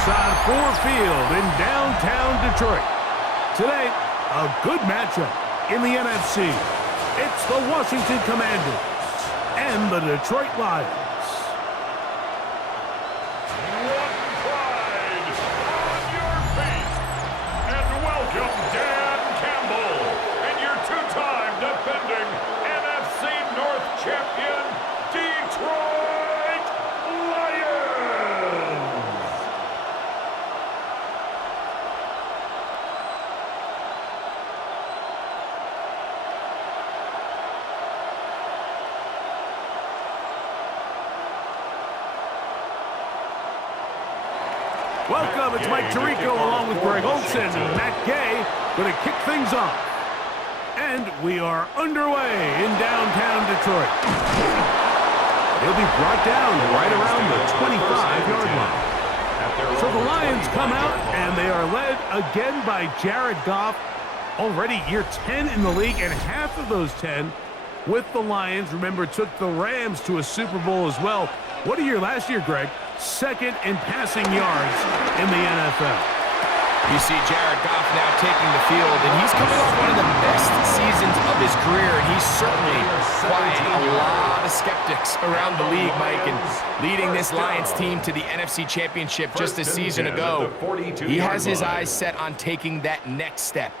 It's on Ford Field in downtown Detroit. Today, a good matchup in the NFC. It's the Washington Commanders and the Detroit Lions. Welcome, it's Mike Tirico along with Greg Olson and Matt Gay going to kick things off. And we are underway in downtown Detroit. He'll be brought down right around the 25-yard line. So the Lions come out and they are led again by Jared Goff. Already year 10 in the league, and half of those 10 with the Lions, remember, took the Rams to a Super Bowl as well. What a year last year, Greg. Second in passing yards in the NFL. You see Jared Goff now taking the field, and he's coming off one of the best seasons of his career, and he's certainly quieting a lot of skeptics around the league, Mike, and leading this Lions team to the NFC Championship just a season ago. He has his eyes set on taking that next step,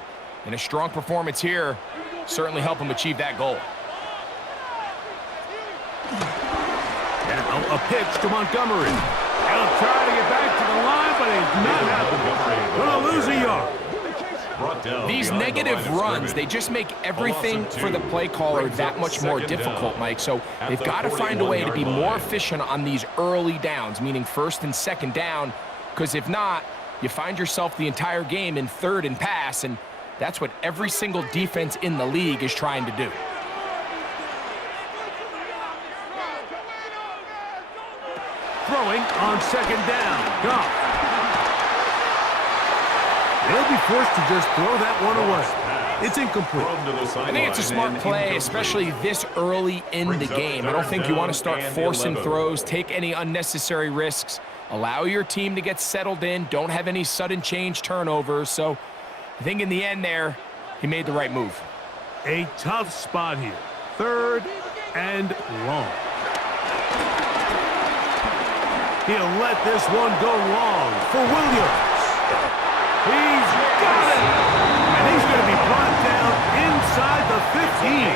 and a strong performance here certainly help him achieve that goal. Now a pitch to Montgomery. He'll try to get back to the line, but he's not happening. Gonna lose a yard. These negative runs, they just make everything for the play caller that much more difficult, Mike. So they've got to find a way to be more efficient on these early downs, meaning first and second down, because if not, you find yourself the entire game in third and pass, and that's what every single defense in the league is trying to do. Throwing on second down. Goff. They'll be forced to just throw that one away. It's incomplete. I think it's a smart play, especially this early in the game. I don't think you want to start forcing throws, take any unnecessary risks, allow your team to get settled in, don't have any sudden change turnovers. So I think in the end there, he made the right move. A tough spot here. Third and long. He'll let this one go long for Williams. He's got it! And he's going to be brought down inside the 15.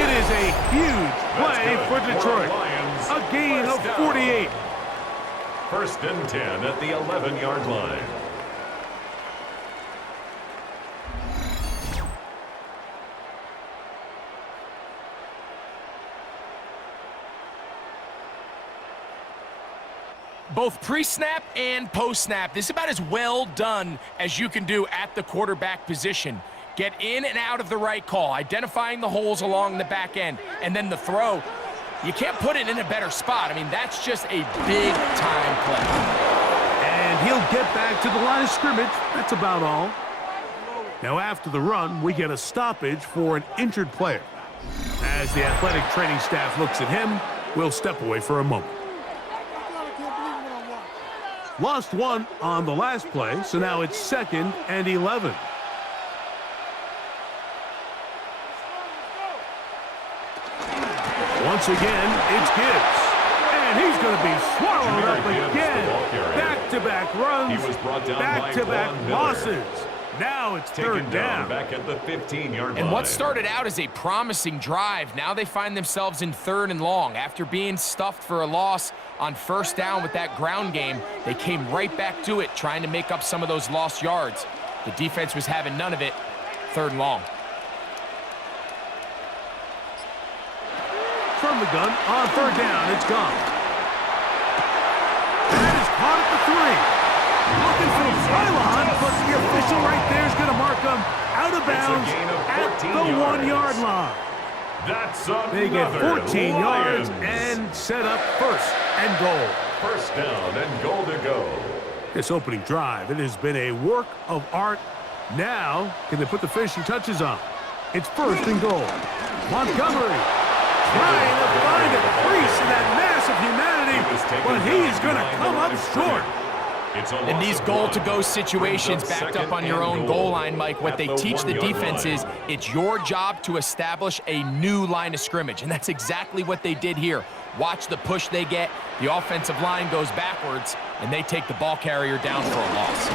It is a huge play for Detroit. A gain of 48. First and 10 at the 11-yard line. Both pre-snap and post-snap, this is about as well done as you can do at the quarterback position. Get in and out of the right call, identifying the holes along the back end, and then the throw. You can't put it in a better spot. I mean, that's just a big-time play. And he'll get back to the line of scrimmage. That's about all. Now, after the run, we get a stoppage for an injured player. As the athletic training staff looks at him, we'll step away for a moment. Lost one on the last play, so now it's 2nd and 11. Once again, it's Gibbs. And he's going to be swallowed up again. Back-to-back runs, back-to-back losses. Now it's third down. Back at the 15-yard line. And what started out as a promising drive, now they find themselves in third and long. After being stuffed for a loss on first down with that ground game, they came right back to it, trying to make up some of those lost yards. The defense was having none of it. Third and long. From the gun, on third down, it's gone. That is caught at the 3. Looking for a pylon, but the official right there is going to mark him out of bounds at the 1-yard line. That's they get 14 yards and set up first and goal. First down and goal to go. This opening drive, it has been a work of art. Now, can they put the finishing touches on? It's first and goal. Montgomery trying to find a crease in that mass of humanity, but he is going to come up short. In these goal-to-go situations backed up on your own goal line, Mike, what they teach the defense is it's your job to establish a new line of scrimmage, and that's exactly what they did here. Watch the push they get. The offensive line goes backwards, and they take the ball carrier down for a loss.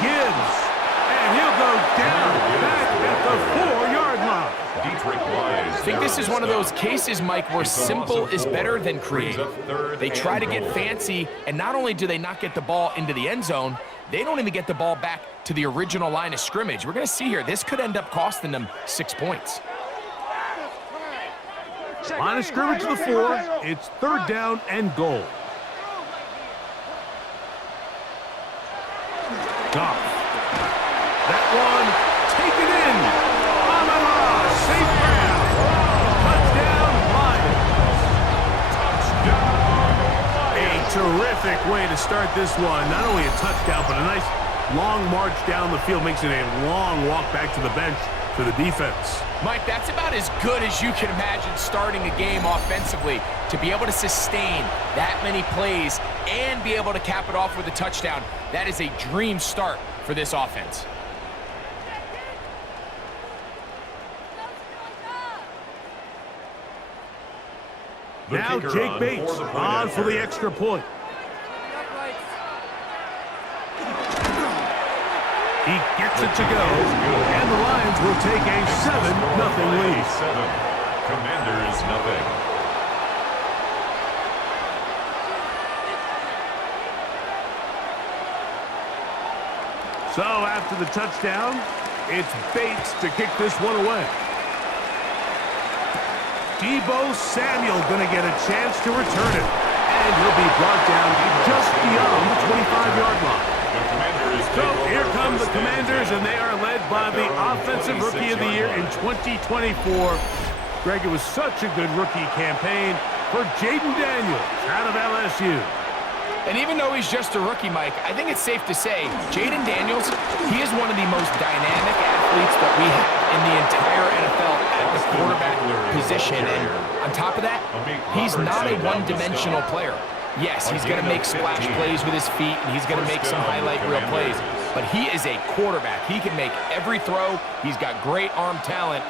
Gibbs, and he'll go down back at the 4-yard line. I think this is one of those cases, Mike, where simple is better than creative. They try to get fancy, and not only do they not get the ball into the end zone, they don't even get the ball back to the original line of scrimmage. We're going to see here, this could end up costing them 6 points. Line of scrimmage to the 4. It's 3rd down and goal. Goff. That one taken in. Safe ground. Touchdown, Lions. A terrific way to start this one. Not only a touchdown, but a nice long march down the field. Makes it a long walk back to the bench for the defense. Mike, that's about as good as you can imagine starting a game offensively. To be able to sustain that many plays and be able to cap it off with a touchdown, that is a dream start for this offense. Now Jake Bates on for the extra point. He gets it to go, and the Lions will take a 7-0 lead. 7. Commanders, nothing. So after the touchdown, it's Bates to kick this one away. Deebo Samuel going to get a chance to return it, and he'll be brought down just beyond the 25-yard line. So here come the Commanders, and they are led by the Offensive Rookie of the Year in 2024. Greg, it was such a good rookie campaign for Jaden Daniels out of LSU. And even though he's just a rookie, Mike, I think it's safe to say Jaden Daniels, he is one of the most dynamic athletes that we have in the entire NFL at the quarterback position. And on top of that, he's not a one-dimensional player. Yes, he's going to make splash plays with his feet, and he's going to make some highlight reel plays. But he is a quarterback. He can make every throw. He's got great arm talent.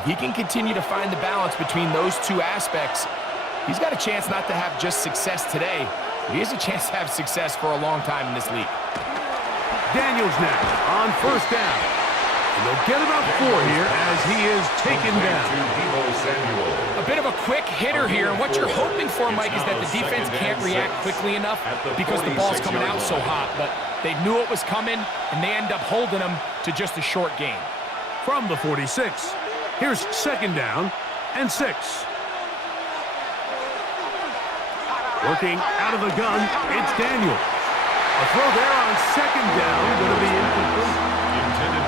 If he can continue to find the balance between those two aspects, he's got a chance not to have just success today, but he has a chance to have success for a long time in this league. Daniels now on 1st down. And they'll get about 4 here as he is taken down. A bit of a quick hitter here, and what you're hoping for, Mike, is that the defense can't react quickly enough because the ball's coming out so hot, but they knew it was coming, and they end up holding them to just a short gain. From the 46, here's 2nd down and 6. Working out of the gun, it's Daniels. A throw there on 2nd down, going to be incomplete.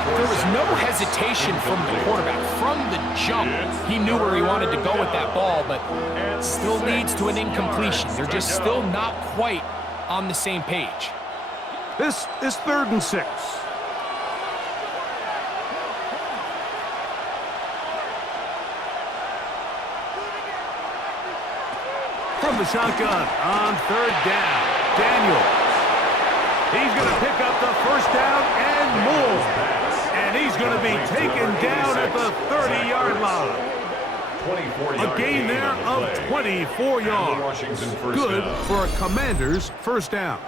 There was no hesitation from the quarterback. From the jump, he knew where he wanted to go with that ball, but it still leads to an incompletion. They're just still not quite on the same page. This is 3rd and 6. From the shotgun on 3rd down, Daniels. He's going to pick up the 1st down and more. And he's going to be taken down at the 30-yard line. A gain there of 24 yards. Good for a Commander's 1st down.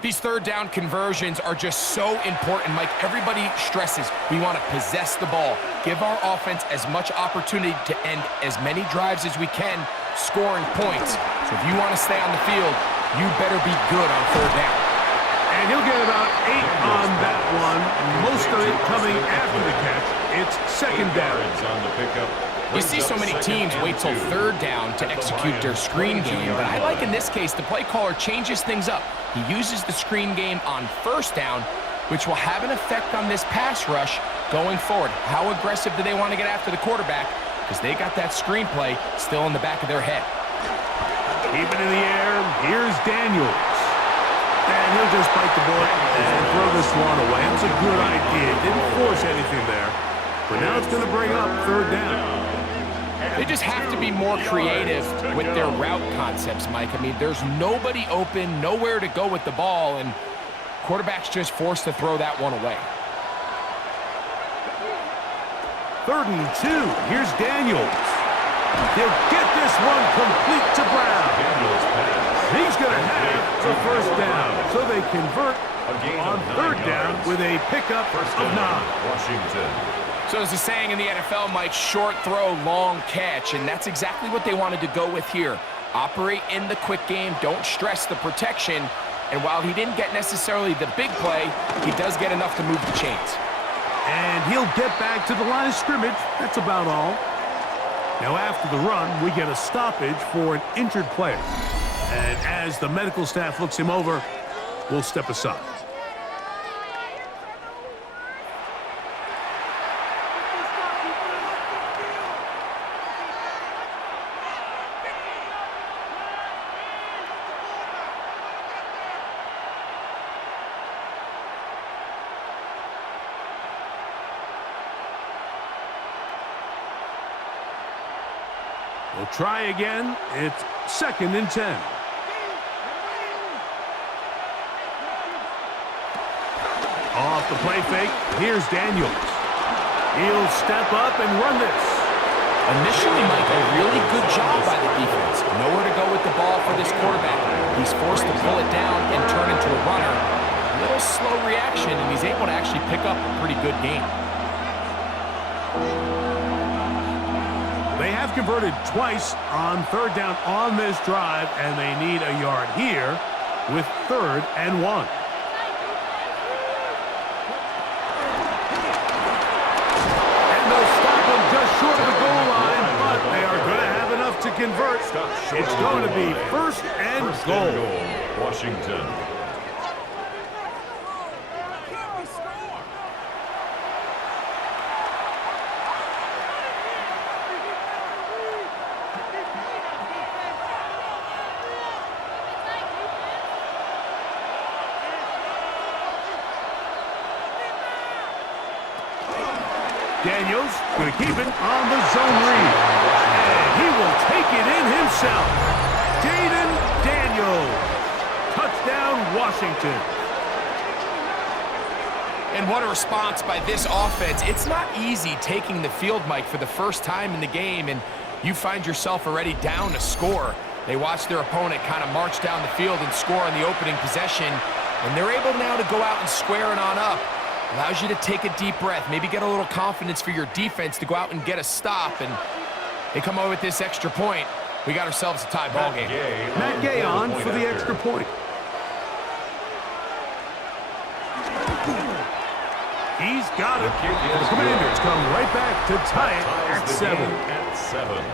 These 3rd down conversions are just so important, Mike. Everybody stresses we want to possess the ball, give our offense as much opportunity to end as many drives as we can, scoring points. So if you want to stay on the field, you better be good on 3rd down. And he'll get about 8 on that one, most of it coming after the catch. It's 2nd down. You see so many teams wait till 3rd down to execute their screen game, but I like in this case the play caller changes things up. He uses the screen game on 1st down, which will have an effect on this pass rush going forward. How aggressive do they want to get after the quarterback? Because they got that screenplay still in the back of their head. Keep it in the air. Here's Daniels. And he'll just bite the bullet and throw this one away. It's a good idea. Didn't force anything there. But now it's going to bring up third down. They just have to be more creative with their route concepts, Mike. I mean, there's nobody open, nowhere to go with the ball, and quarterback's just forced to throw that one away. 3rd and 2. Here's Daniels. He'll get this one complete to Brown. He's going to have the first down. So they convert on 3rd down with a pickup of 9. Washington. So as the saying in the NFL, Mike, short throw, long catch, and that's exactly what they wanted to go with here. Operate in the quick game, don't stress the protection, and while he didn't get necessarily the big play, he does get enough to move the chains. And he'll get back to the line of scrimmage. That's about all. Now after the run, we get a stoppage for an injured player. And as the medical staff looks him over, we'll step aside. We'll try again. It's 2nd and 10. Off the play fake, here's Daniels. He'll step up and run this. Initially, Mike, a really good job by the defense. Nowhere to go with the ball for this quarterback. He's forced to pull it down and turn into a runner. A little slow reaction, and he's able to actually pick up a pretty good game. They have converted twice on 3rd down on this drive, and they need a yard here with 3rd and 1. And they'll stop them just short of the goal line, but they are going to have enough to convert. It's going to be 1st and goal. Washington. Daniels going to keep it on the zone read. And he will take it in himself. Jaden Daniels. Touchdown, Washington. And what a response by this offense. It's not easy taking the field, Mike, for the first time in the game, and you find yourself already down to score. They watch their opponent kind of march down the field and score on the opening possession, and they're able now to go out and square it on up. Allows you to take a deep breath, maybe get a little confidence for your defense to go out and get a stop, and they come away with this extra point. We got ourselves a tie ball game. Matt Gay on for the extra point. He's got it. The Commanders come right back to tie it at 7.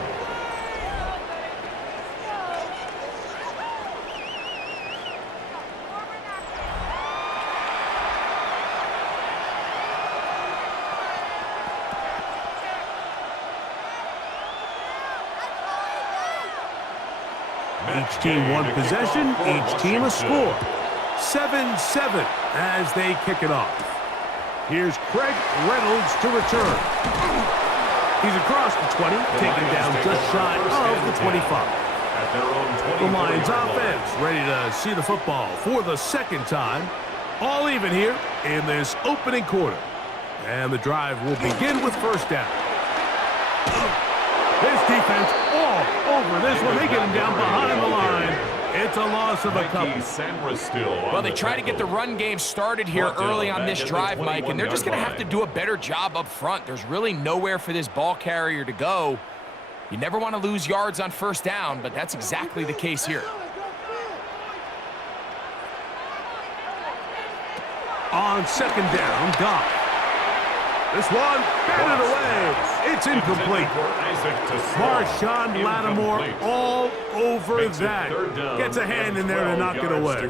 Each team one possession, each team a score. 7-7 as they kick it off. Here's Craig Reynolds to return. He's across the 20, taken down just shy of the 25. The Lions offense ready to see the football for the second time. All even here in this opening quarter. And the drive will begin with first down. This defense all over this one. They get him down behind the line. It's a loss of a couple. Well, they try to get the run game started here early on this drive, Mike, and they're just going to have to do a better job up front. There's really nowhere for this ball carrier to go. You never want to lose yards on first down, but that's exactly the case here. On second down, Goff. This one, batted away. It's incomplete. Marshawn Lattimore all over that. Gets a hand in there to knock it away.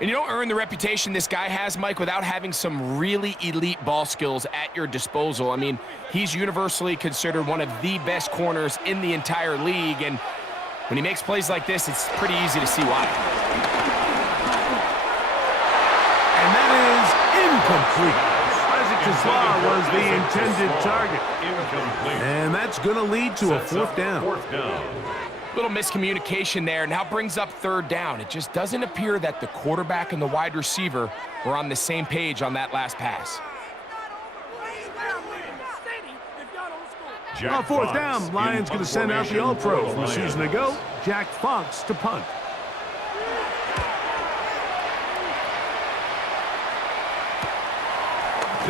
And you don't earn the reputation this guy has, Mike, without having some really elite ball skills at your disposal. I mean, he's universally considered one of the best corners in the entire league, and when he makes plays like this, it's pretty easy to see why. incomplete. Isaac Tesla was the intended target. Incomplete. And that's going to lead to a Sets up fourth down. Fourth down. Little miscommunication there. Now brings up third down. It just doesn't appear that the quarterback and the wide receiver were on the same page on that last pass. Jack On fourth Fox down, in Lions going to punt send out the formation All-Pro for from a Lions. season ago, Jack Fox to punt.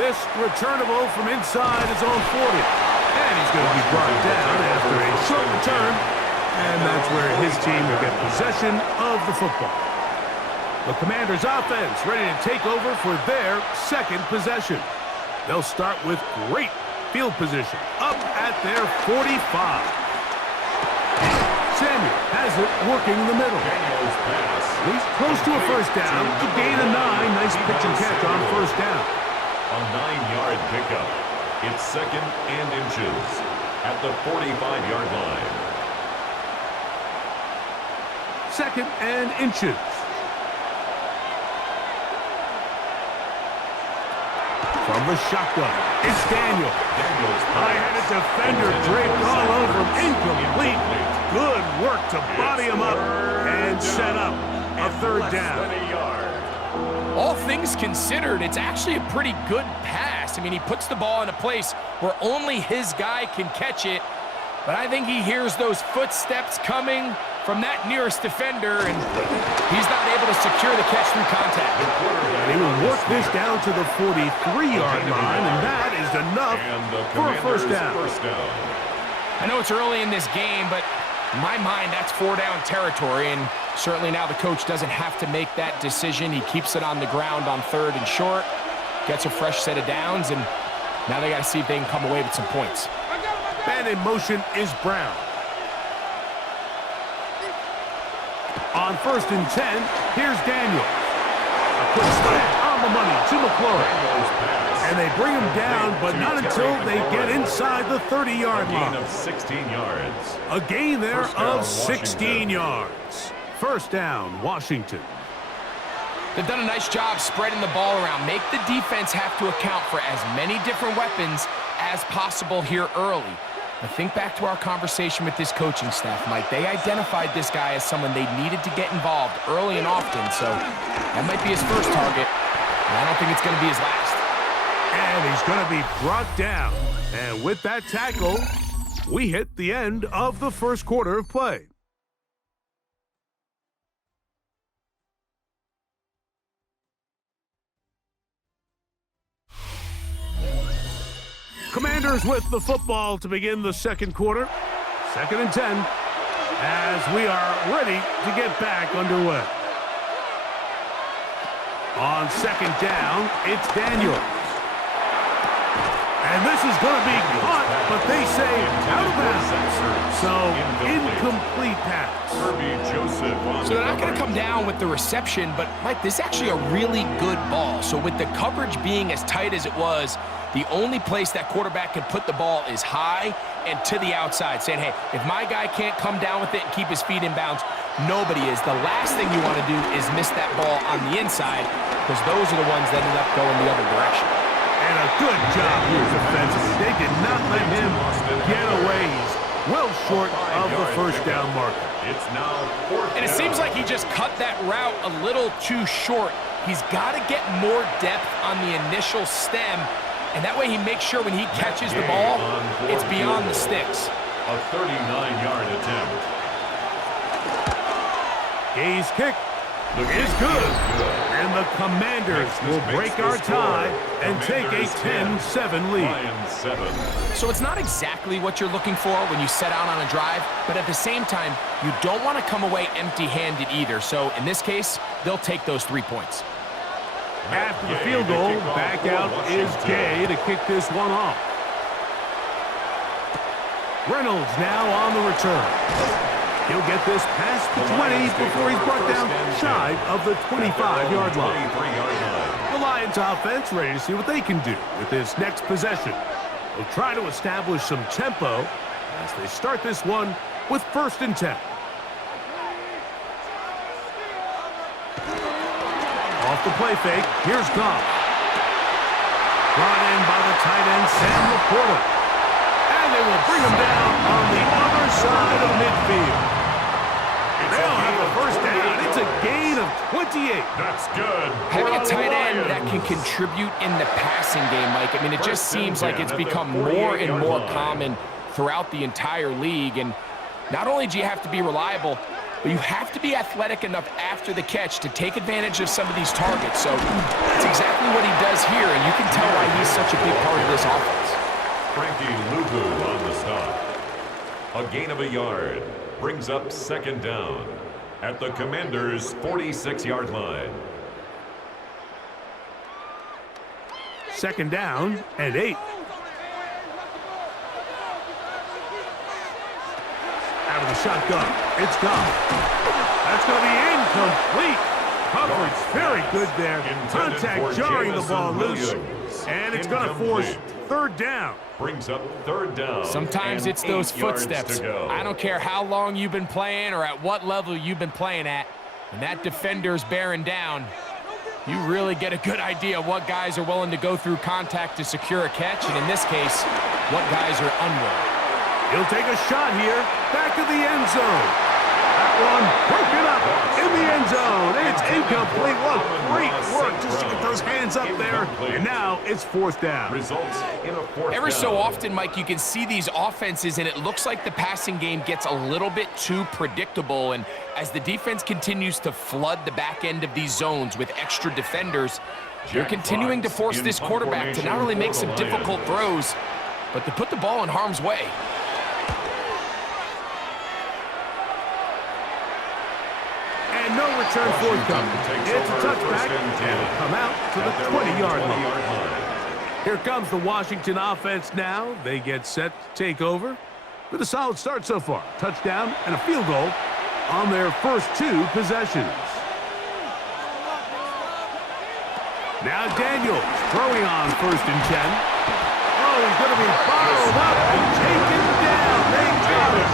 This returnable from inside his own 40. And he's going to be brought down after a short return. And that's where his team will get possession of the football. The Commanders' offense ready to take over for their second possession. They'll start with great field position up at their 45. Samuel has it working in the middle. Daniels pass. He's close to a first down. A gain of 9. Nice pitch and catch on first down. A 9-yard pickup. It's second and inches at the 45-yard line. Second and inches. From the shotgun, it's Daniel. Daniels I had a defender draped all over him. Incomplete. Good work to body him up and set up a third down. All things considered, it's actually a pretty good pass. I mean, he puts the ball in a place where only his guy can catch it. But I think he hears those footsteps coming from that nearest defender, and he's not able to secure the catch through contact. And he will work this down to the 43-yard line, and that is enough for a first down. I know it's early in this game, but in my mind, that's 4-down territory, and certainly now the coach doesn't have to make that decision. He keeps it on the ground on third and short, gets a fresh set of downs, and now they got to see if they can come away with some points. And in motion is Brown. On first and 10, here's Daniels. A quick slant on the money to McLaurin. And they bring him down, but not until they get inside the 30-yard line. Gain of 16 yards. A gain there First down, of 16 Washington. yards. First down, Washington. They've done a nice job spreading the ball around. Make the defense have to account for as many different weapons as possible here early. But think back to our conversation with this coaching staff, Mike. They identified this guy as someone they needed to get involved early and often, so that might be his first target, and I don't think it's going to be his last. And he's going to be brought down. And with that tackle, we hit the end of the first quarter of play. Commanders with the football to begin the second quarter. Second and 10 as we are ready to get back underway. On second down, it's Daniels. And this is going to be caught, but they say out of bounds. So, incomplete pass. So they're not going to come down with the reception, but, Mike, this is actually a really good ball. So with the coverage being as tight as it was, the only place that quarterback can put the ball is high and to the outside, saying, hey, if my guy can't come down with it and keep his feet in bounds, nobody is. The last thing you want to do is miss that ball on the inside, because those are the ones that end up going the other direction. And a good job here defensively. They did not let him get away. He's well short of the first down marker. It's now fourth And it down. seems like he just cut that route a little too short. He's got to get more depth on the initial stem, and that way he makes sure when he catches the ball, it's beyond the sticks. A 39-yard attempt. Gay's kick is good. And the Commanders will break our tie and take a 10-7 lead. Lions 7. So it's not exactly what you're looking for when you set out on a drive, but at the same time, you don't want to come away empty-handed either. So in this case, they'll take those 3 points. After the field goal, back out is Gay to kick this one off. Reynolds now on the return. He'll get this past the 20 before he's brought down shy of the 25-yard line. The Lions offense ready to see what they can do with this next possession. They'll try to establish some tempo as they start this one with first and 10. Off the play fake, here's Goff. Brought in by the tight end, Sam Laporta. And they will bring him down on the other side of midfield. They'll have the first down. It's a gain of 28. That's good. Having a tight end that can contribute in the passing game, Mike, I mean, it just seems like it's become more and more common throughout the entire league. And not only do you have to be reliable, but you have to be athletic enough after the catch to take advantage of some of these targets. So that's exactly what he does here, and you can tell why he's such a big part of this offense. Frankie Luvu on the stop. A gain of a yard. Brings up second down at the Commanders' 46-yard line. Second down and 8. Out of the shotgun. It's gone. That's going to be incomplete. Coverage very good there. Contact jarring the ball loose. And it's going to force third down. Brings up third down. Sometimes it's those footsteps. I don't care how long you've been playing or at what level you've been playing at. When that defender's bearing down, you really get a good idea of what guys are willing to go through contact to secure a catch, and in this case, what guys are unwilling. He'll take a shot here. Back of the end zone. That one broken up in the end zone. It's incomplete. What great work just to get those hands up there. And now it's fourth down. Results in a fourth down. Every so often, Mike, you can see these offenses, and it looks like the passing game gets a little bit too predictable. And as the defense continues to flood the back end of these zones with extra defenders, they're continuing to force this quarterback to not only make some difficult throws, but to put the ball in harm's way. And no return forthcoming. It's a touchback, and it'll come out to the 20-yard line. Here comes the Washington offense now. They get set to take over with a solid start so far. Touchdown and a field goal on their first 2 possessions. Now Daniels throwing on first and 10. Oh, he's going to be bottled up and taken down. They got him.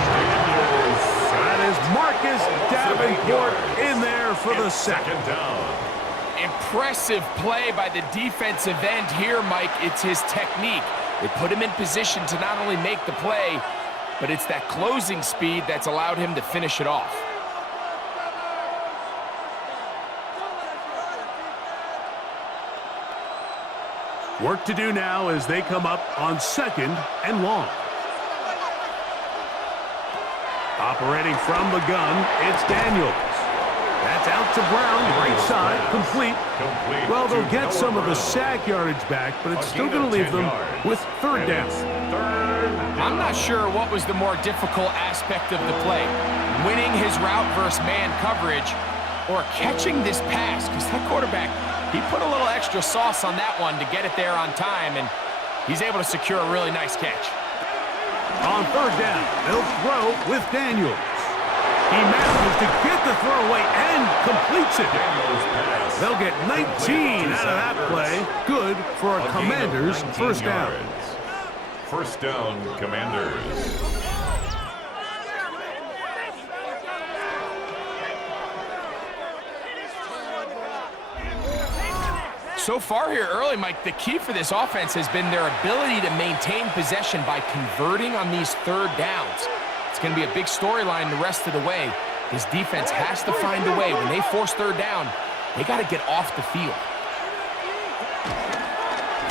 That is Marcus Davenport in there for the second down. Impressive play by the defensive end here, Mike. It's his technique. They put him in position to not only make the play, but it's that closing speed that's allowed him to finish it off. Work to do now as they come up on second and long. Operating from the gun, it's Daniels. That's out to Brown, right side, complete. Well, they'll get some of the sack yardage back, but it's still going to leave them with third down. I'm not sure what was the more difficult aspect of the play, winning his route versus man coverage or catching this pass, because that quarterback, he put a little extra sauce on that one to get it there on time, and he's able to secure a really nice catch. On third down, they'll throw with Daniels. He manages to get the throw away and completes it. They'll get 19 out of that play. Good for a Commanders first down. First down, Commanders. So far here early, Mike, the key for this offense has been their ability to maintain possession by converting on these third downs. It's going to be a big storyline the rest of the way. This defense has to find a way. When they force third down, they got to get off the field.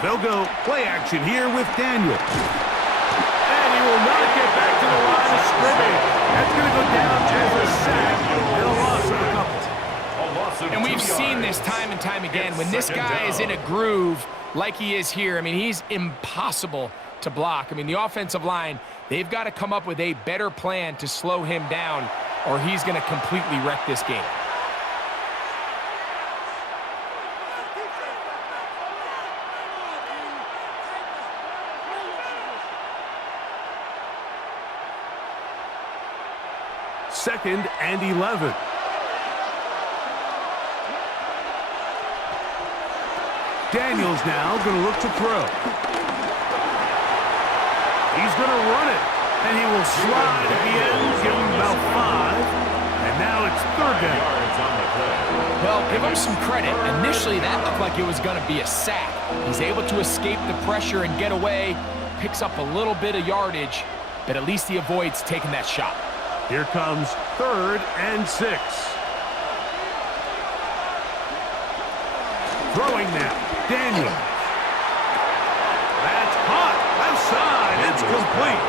They'll go play action here with Daniels. And he will not get back to the line of scrimmage. That's going to go down as a sack. And a loss of a couple. And we've seen this time and time again. When this guy is in a groove like he is here, I mean, he's impossible to block. I mean, the offensive line, they've got to come up with a better plan to slow him down, or he's going to completely wreck this game. Second and 11. Daniels now going to look to throw. He's going to run it, and he will slide at the end, give him about 5, and now it's third down. Well, give him some credit. Initially, that looked like like it was going to be a sack. He's able to escape the pressure and get away, picks up a little bit of yardage, but at least he avoids taking that shot. Here comes 3rd and 6. Throwing now, Daniels. That's caught, left side, it's complete.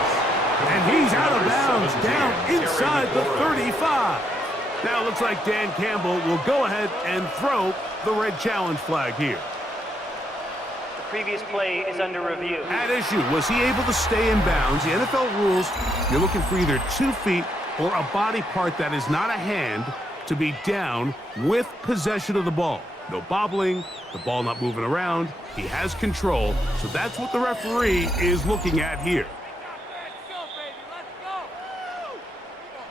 And he's out of bounds, down inside the 35. Now it looks like Dan Campbell will go ahead and throw the red challenge flag here. The previous play is under review. At issue, was he able to stay in bounds? The NFL rules, you're looking for either 2 feet or a body part that is not a hand to be down with possession of the ball. No bobbling, the ball not moving around. He has control, so that's what the referee is looking at here.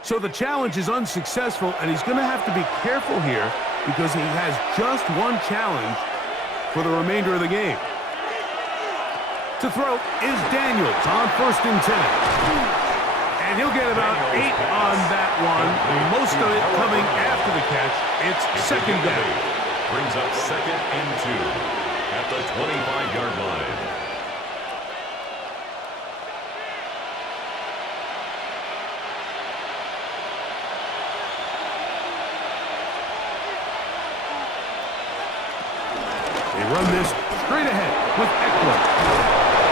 So the challenge is unsuccessful, and he's going to have to be careful here because he has just 1 challenge for the remainder of the game. To throw is Daniels on 1st and 10. And he'll get about 8 on that one, most of it coming after the catch. It's 2nd down. Brings up 2nd and 2 at the 25-yard line. They run this straight ahead with Eckler.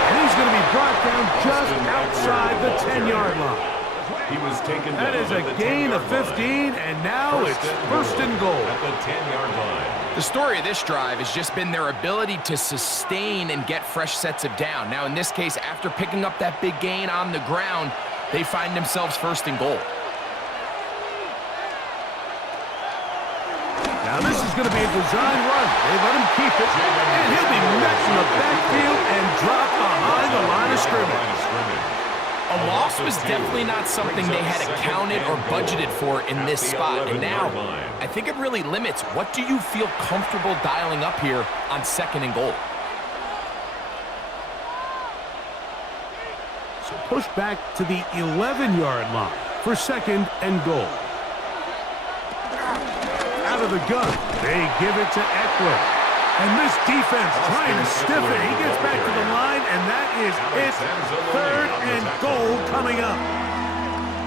And he's going to be brought down just outside the 10-yard line. He was taken That down is a at the gain of 10-yard 15, line. and now it's 1st and goal. At the 10-yard line. The story of this drive has just been their ability to sustain and get fresh sets of down. Now, in this case, after picking up that big gain on the ground, they find themselves 1st and goal. Now this is going to be a design run. They let him keep it, and he'll be met in the backfield and dropped behind the line of scrimmage. A loss was definitely not something they had accounted or budgeted for in this spot. And now, I think it really limits what do you feel comfortable dialing up here on 2nd and goal. So push back to the 11-yard line for 2nd and goal. Out of the gun, they give it to Eckler. And this defense trying to stiff it. He gets back to the line, and that is it. 3rd and goal coming up.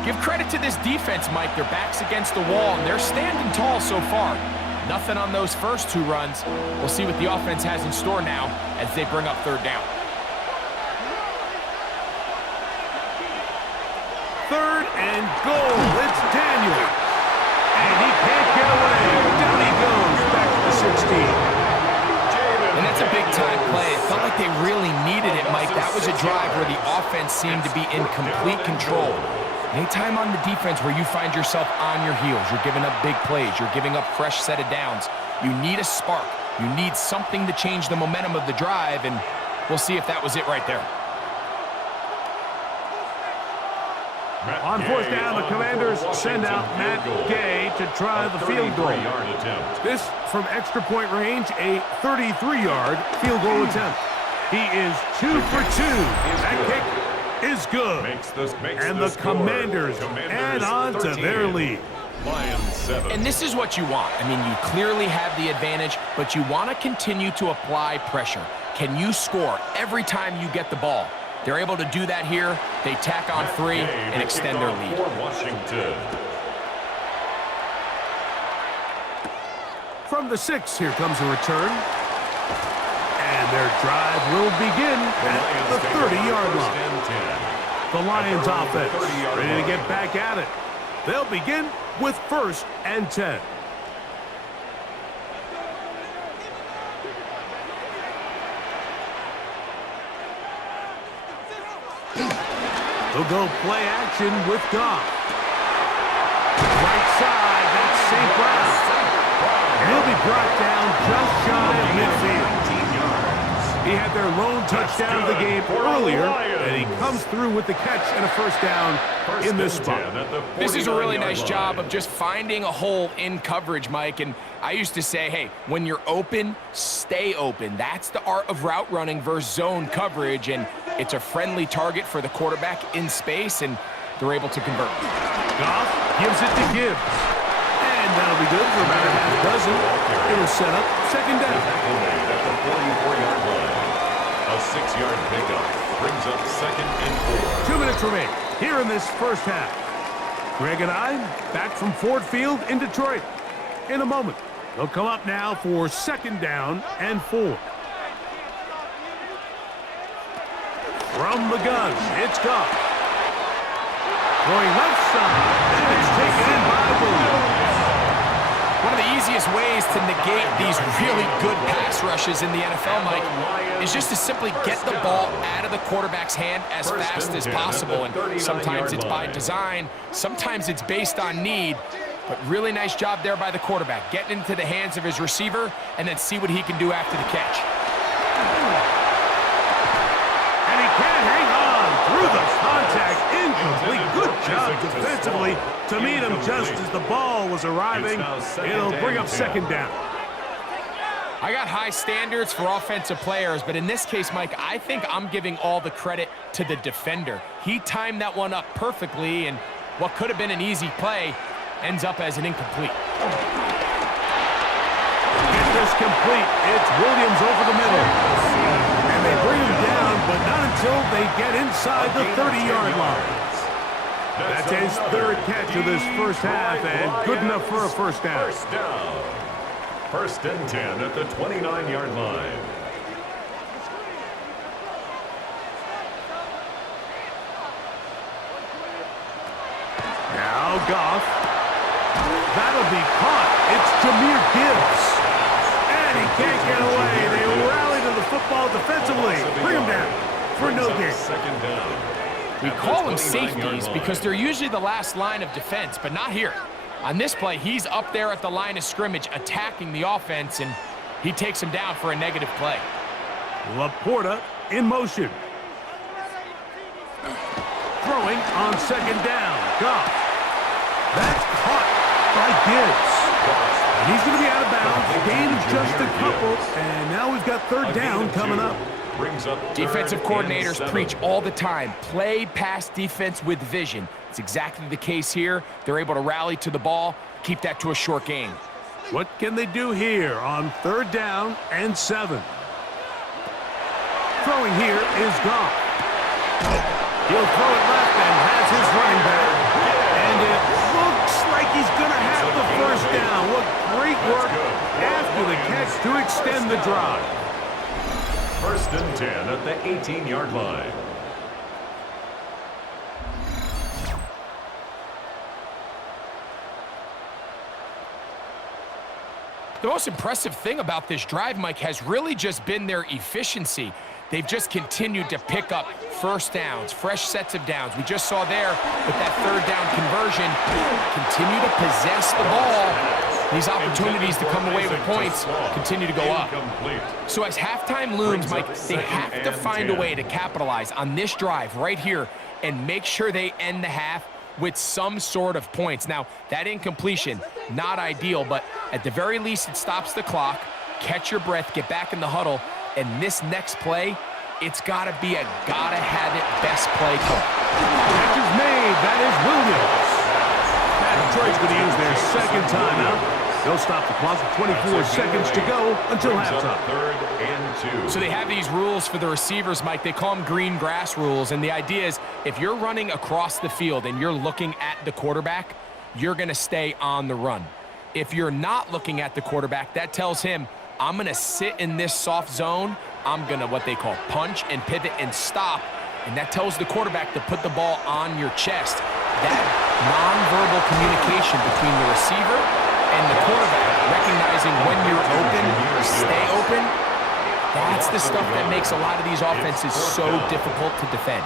Give credit to this defense, Mike. Their back's against the wall, and they're standing tall so far. Nothing on those first 2 runs. We'll see what the offense has in store now as they bring up 3rd down. 3rd and goal. It's Daniels. And he can't get away. Down he goes back to the 16. And that's a big-time play. It felt like they really needed it, Mike. That was a drive where the offense seemed to be in complete control. Anytime on the defense where you find yourself on your heels, you're giving up big plays, you're giving up fresh set of downs, you need a spark. You need something to change the momentum of the drive, and we'll see if that was it right there. On 4th down, the Commanders send out Matt Gay to try the field goal. This from extra point range, a 33-yard field goal attempt. He is 2 for 2. That kick is good. And the Commanders add on to their lead. And this is what you want. I mean, you clearly have the advantage, but you want to continue to apply pressure. Can you score every time you get the ball? They're able to do that here. They tack on 3 and extend their lead. From the 6, here comes a return. And their drive will begin at the 30-yard line. The Lions offense ready to get back at it. They'll begin with 1st and 10. They'll go play action with Goff. Right side, that's St. Brown. And he'll be brought down just shy of midfield. He had their lone touchdown of the game earlier, and he comes through with the catch and a 1st down in this spot. This is a really nice job of just finding a hole in coverage, Mike. And I used to say, hey, when you're open, stay open. That's the art of route running versus zone coverage, and it's a friendly target for the quarterback in space, and they're able to convert. Goff gives it to Gibbs. And that'll be good for about a half dozen. It'll set up 2nd down. 6-yard pickup. Brings up 2nd and 4. 2 minutes remain here in this first half. Greg and I back from Ford Field in Detroit. In a moment, they'll come up now for 2nd down and 4. From the gun, it's Goff. Going left side, and it's taken in by Williams. One of the easiest ways to negate these really good pass rushes in the NFL, Mike, is just to simply get the ball out of the quarterback's hand as fast as possible. And sometimes it's by design, sometimes it's based on need. But really nice job there by the quarterback, getting into the hands of his receiver and then see what he can do after the catch. And he can't hang on through the contact. Incomplete. Good job defensively to meet him just as the ball was arriving. It'll bring up 2nd down. I got high standards for offensive players, but in this case, Mike, I think I'm giving all the credit to the defender. He timed that one up perfectly, and what could have been an easy play ends up as an incomplete. Get this complete. It's Williams over the middle. And they bring him down, but not until they get inside the 30-yard line. That's his 3rd catch of this first half, and good enough for a first down. 1st and 10 at the 29-yard line. Now Goff. That'll be caught. It's Jahmyr Gibbs. And he can't get away. They rally to the football defensively. Bring him down for no gain. 2nd down. We call them safeties because they're usually the last line of defense, but not here. On this play, he's up there at the line of scrimmage attacking the offense, and he takes him down for a negative play. Laporta in motion. Throwing on 2nd down. Goff. That's caught by Gibbs. And he's going to be out of bounds. Gain of just a couple, and now we've got 3rd down coming up. Defensive coordinators preach all the time, play pass defense with vision. It's exactly the case here. They're able to rally to the ball, keep that to a short gain. What can they do here on 3rd down and 7? Throwing here is Goff. He'll throw it left and has his running back. And it looks like he's going to have the first down. What great work after the catch to extend the drive. 1st and 10 at the 18-yard line. The most impressive thing about this drive, Mike, has really just been their efficiency. They've just continued to pick up first downs, fresh sets of downs. We just saw there with that 3rd down conversion, continue to possess the ball. These opportunities to come away with points continue to go up. So as halftime looms, Mike, they have to find a way to capitalize on this drive right here and make sure they end the half with some sort of points. Now, that incompletion, not ideal, but at the very least, it stops the clock. Catch your breath, get back in the huddle, and this next play, it's got to be a gotta-have-it best play call. Catch is made. That is Williams. Detroit's going to use their 2nd timeout. They'll stop the clock with 24 seconds to go until halftime. 3rd and 2. So they have these rules for the receivers, Mike. They call them green grass rules, and the idea is if you're running across the field and you're looking at the quarterback, you're going to stay on the run. If you're not looking at the quarterback, that tells him, I'm going to sit in this soft zone. I'm going to what they call punch and pivot and stop, and that tells the quarterback to put the ball on your chest. That nonverbal communication between the receiver and the quarterback, recognizing when you're open, stay open, that's the stuff that makes a lot of these offenses so difficult to defend.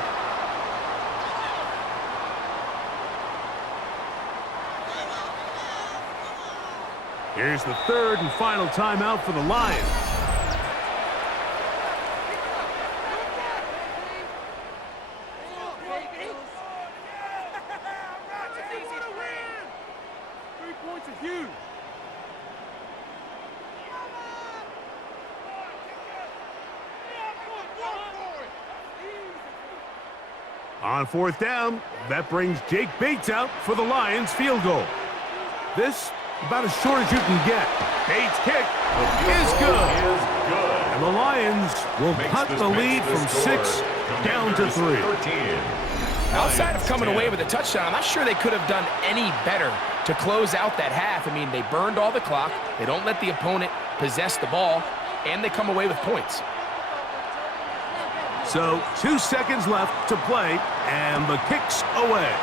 Here's the 3rd and final timeout for the Lions. On 4th down, that brings Jake Bates out for the Lions field goal. This about as short as you can get. Bates' kick is good. And the Lions Lions will cut the lead from 6 down to 3. Outside of coming away with a touchdown, I'm not sure they could have done any better to close out that half. I mean, they burned all the clock. They don't let the opponent possess the ball, and they come away with points. So 2 seconds left to play, and the kick's away.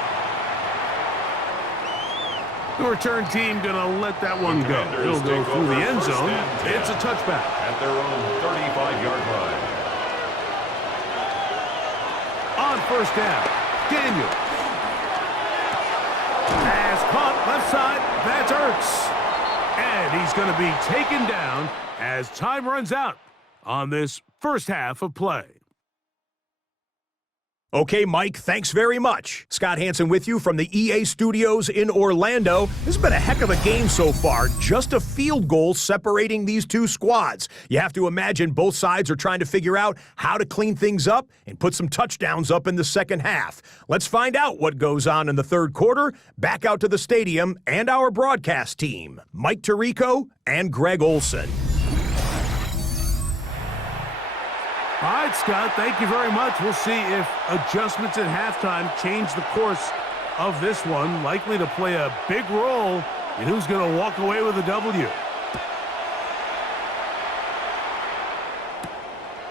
The return team gonna let that one go. He'll go through the end zone. It's a touchback. At their own 35-yard line. On first down, Daniels. Pass caught left side. That's Ertz. And he's going to be taken down as time runs out on this first half of play. Okay, Mike, thanks very much. Scott Hansen with you from the EA Studios in Orlando. This has been a heck of a game so far. Just a field goal separating these two squads. You have to imagine both sides are trying to figure out how to clean things up and put some touchdowns up in the second half. Let's find out what goes on in the third quarter. Back out to the stadium and our broadcast team, Mike Tirico and Greg Olson. All right, Scott, thank you very much. We'll see if adjustments at halftime change the course of this one. Likely to play a big role in who's going to walk away with a W.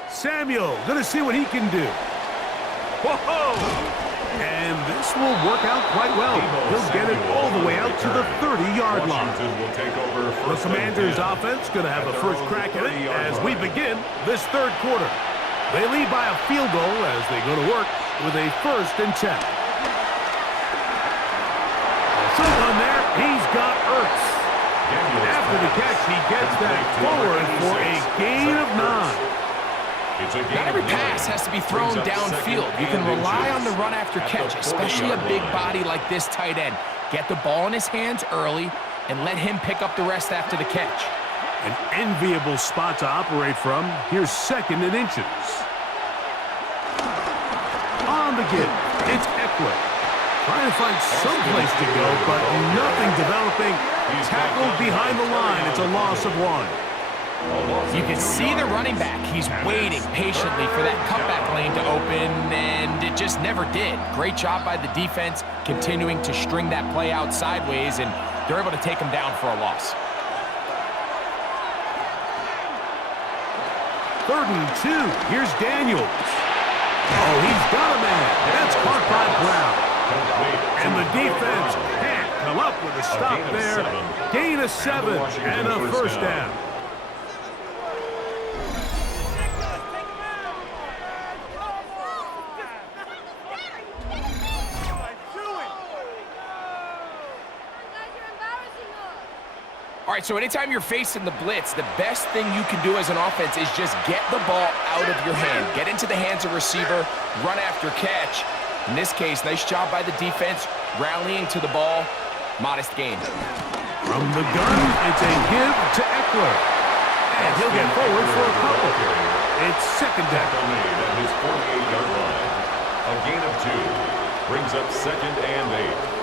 Samuel, going to see what he can do. Whoa! And this will work out quite well. He'll get it all the way out to the 30-yard line. The Commanders' offense going to have a first crack at it as we begin this third quarter. They lead by a field goal as they go to work with a 1st and 10. Short one there. He's got Ertz. After the catch, he gets that forward for a gain of 9. Not every pass has to be thrown downfield. You can rely on the run after catch, especially a big body like this tight end. Get the ball in his hands early and let him pick up the rest after the catch. An enviable spot to operate from. Here's 2nd and inches. On the give, it's Eckler. Trying to find some place to go, but nothing developing. Tackled behind the line. It's a loss of 1. You can see the running back. He's waiting patiently for that cutback lane to open, and it just never did. Great job by the defense, continuing to string that play out sideways, and they're able to take him down for a loss. 3rd and 2. Here's Daniels. Oh, he's got a man. That's caught by Brown. And the defense can't come up with a stop there. Gain of 7 and a first down. All right, so anytime you're facing the blitz, the best thing you can do as an offense is just get the ball out of your hand. Get into the hands of receiver, run after catch. In this case, nice job by the defense, rallying to the ball. Modest gain. From the gun, it's a give to Eckler. And he'll get forward for a couple. It's 2nd down. At his 48-yard line. A gain of 2 brings up 2nd and 8.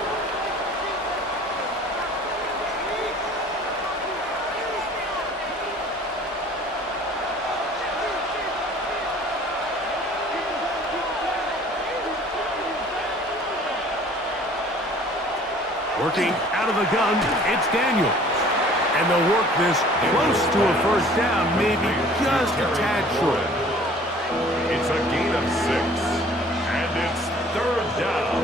Working out of the gun, it's Daniels. And they'll work this close to a first down, maybe just a tad short. It's a gain of 6, and it's 3rd down.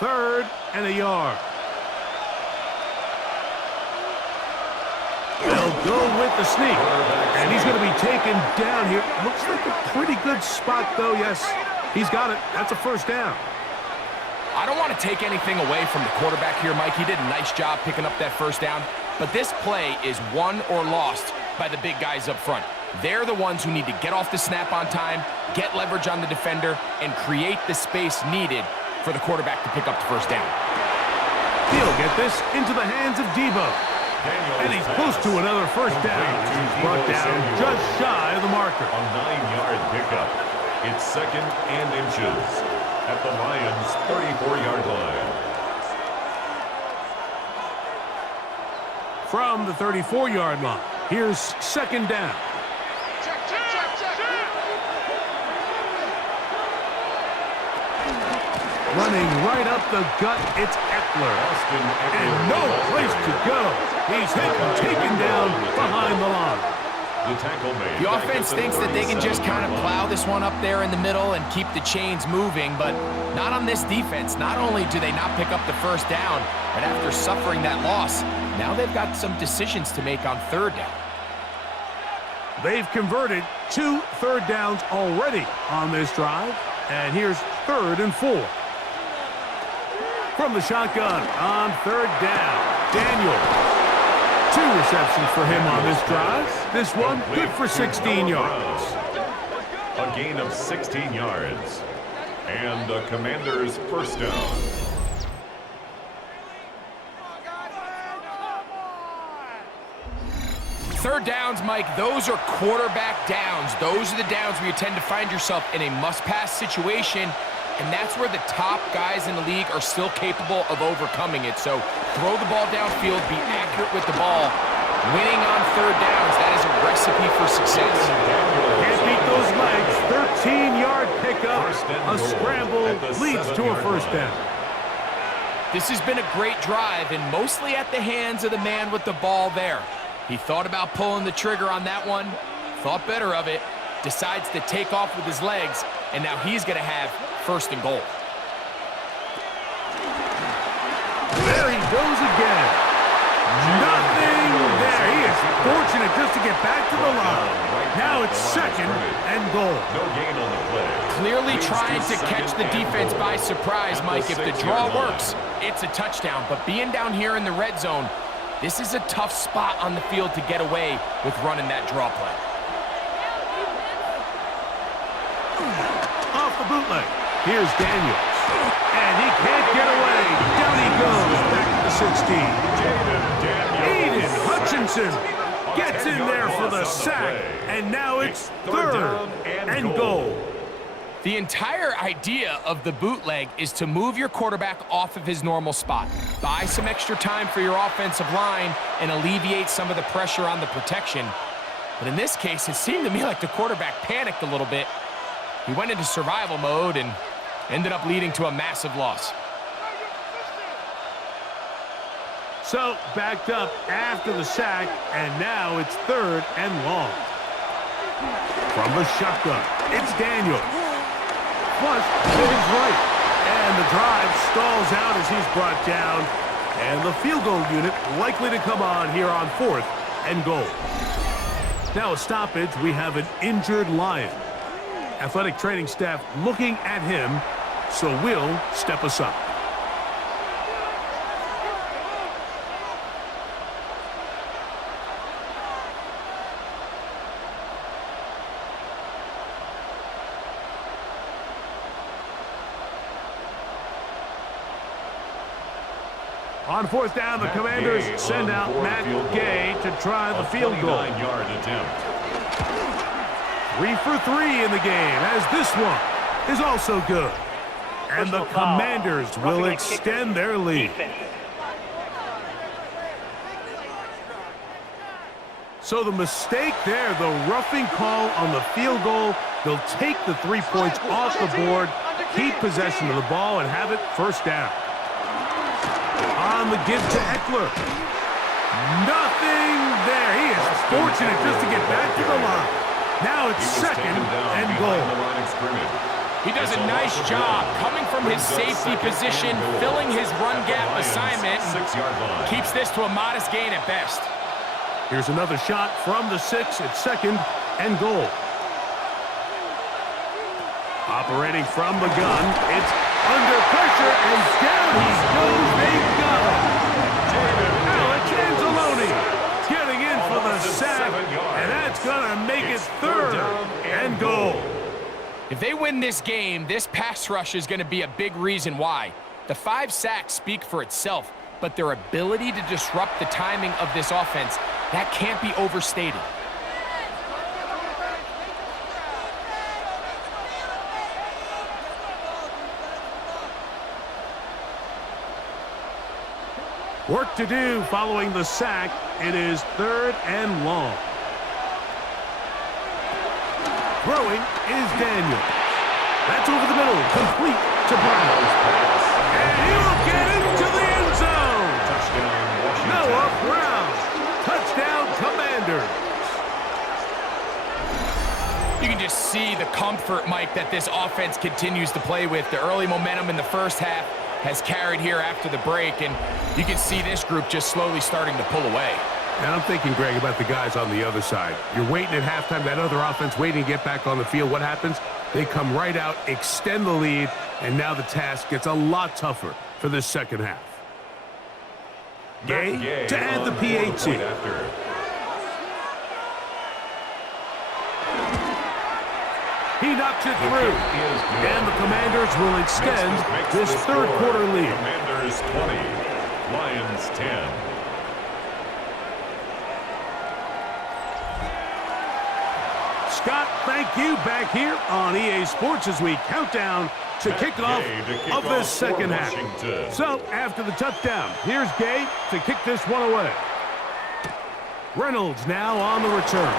3rd and a yard. They'll go with the sneak. And he's going to be taken down here. Looks like a pretty good spot, though. Yes, he's got it. That's a first down. I don't want to take anything away from the quarterback here, Mike. He did a nice job picking up that first down. But this play is won or lost by the big guys up front. They're the ones who need to get off the snap on time, get leverage on the defender, and create the space needed for the quarterback to pick up the first down. He'll get this into the hands of Debo. And he's close to another first down. He's brought down just shy of the marker. A 9-yard pickup. It's 2nd and inches at the Lions' 34-yard line. from the 34-yard line. Here's second down. Running right up the gut, it's Eckler. And no place to go. He's hit and taken down behind the line. The offense thinks that they can just kind of plow this one up there in the middle and keep the chains moving, but not on this defense. Not only do they not pick up the first down, but after suffering that loss, now they've got some decisions to make on third down. They've converted 2 third downs already on this drive, and here's 3rd and 4. From the shotgun on 3rd down, Daniels. 2 receptions for him on this drive. This one good for 16 yards. A gain of 16 yards. And the Commanders' first down. Third downs, Mike, those are quarterback downs. Those are the downs where you tend to find yourself in a must-pass situation, and that's where the top guys in the league are still capable of overcoming it. So throw the ball downfield, be accurate with the ball. Winning on third downs, that is a recipe for success. Can't beat those legs. 13-yard pickup. A scramble leads to a first down. This has been a great drive, and mostly at the hands of the man with the ball there. He thought about pulling the trigger on that one, thought better of it, decides to take off with his legs, and now he's going to have 1st and goal. There he goes again. Nothing there. He is fortunate just to get back to the line. Now it's 2nd and goal. No gain on the play. Clearly trying to catch the defense by surprise, Mike. If the draw works, it's a touchdown. But being down here in the red zone, this is a tough spot on the field to get away with running that draw play. Off the bootleg. Here's Daniels. And he can't get away. Down he goes. Back to the 16. Aiden Hutchinson gets in there for the sack. And now it's 3rd and goal. The entire idea of the bootleg is to move your quarterback off of his normal spot. Buy some extra time for your offensive line and alleviate some of the pressure on the protection. But in this case, it seemed to me like the quarterback panicked a little bit. He went into survival mode and ended up leading to a massive loss. So, backed up after the sack, and now it's 3rd and long. From the shotgun, it's Daniels. Flush to his right. And the drive stalls out as he's brought down. And the field goal unit likely to come on here on 4th and goal. Now a stoppage, we have an injured Lion. Athletic training staff looking at him, so we'll step aside. On 4th down, the Commanders send out Matt Gay to try the field goal. 29-yard attempt. 3 for 3 in the game, as this one is also good. And the Commanders will extend their lead. So the mistake there, the roughing call on the field goal, they'll take the 3 points off the board, keep possession of the ball, and have it 1st down. On the give to Eckler. Nothing there. He is fortunate just to get back to the line. Now it's 2nd and goal. He does a nice job coming from his safety position, filling his run gap assignment, and keeps this to a modest gain at best. Here's another shot from the 6 at 2nd and goal. Operating from the gun, it's under pressure, and down he goes. They got him. Alex Anzalone getting in for the sack, and that's going to make it 3rd and goal. If they win this game, this pass rush is going to be a big reason why. The 5 sacks speak for itself, but their ability to disrupt the timing of this offense, that can't be overstated. Work to do following the sack. It is 3rd and long. Throwing is Daniel. That's over the middle, complete to Brown. And he'll get into the end zone. Touchdown, Washington. Noah Brown. Touchdown, Commanders. You can just see the comfort, Mike, that this offense continues to play with. The early momentum in the first half has carried here after the break, and you can see this group just slowly starting to pull away. Now I'm thinking, Greg, about the guys on the other side. You're waiting at halftime, that other offense waiting to get back on the field. What happens? They come right out, extend the lead, and now the task gets a lot tougher for the second half. Gay to add the PAT. He knocks it through, and the Commanders will extend this third quarter lead. Commanders 20, Lions 10. Scott, thank you, back here on EA Sports as we count down to kickoff of this second half. So, after the touchdown, here's Gay to kick this one away. Reynolds now on the return.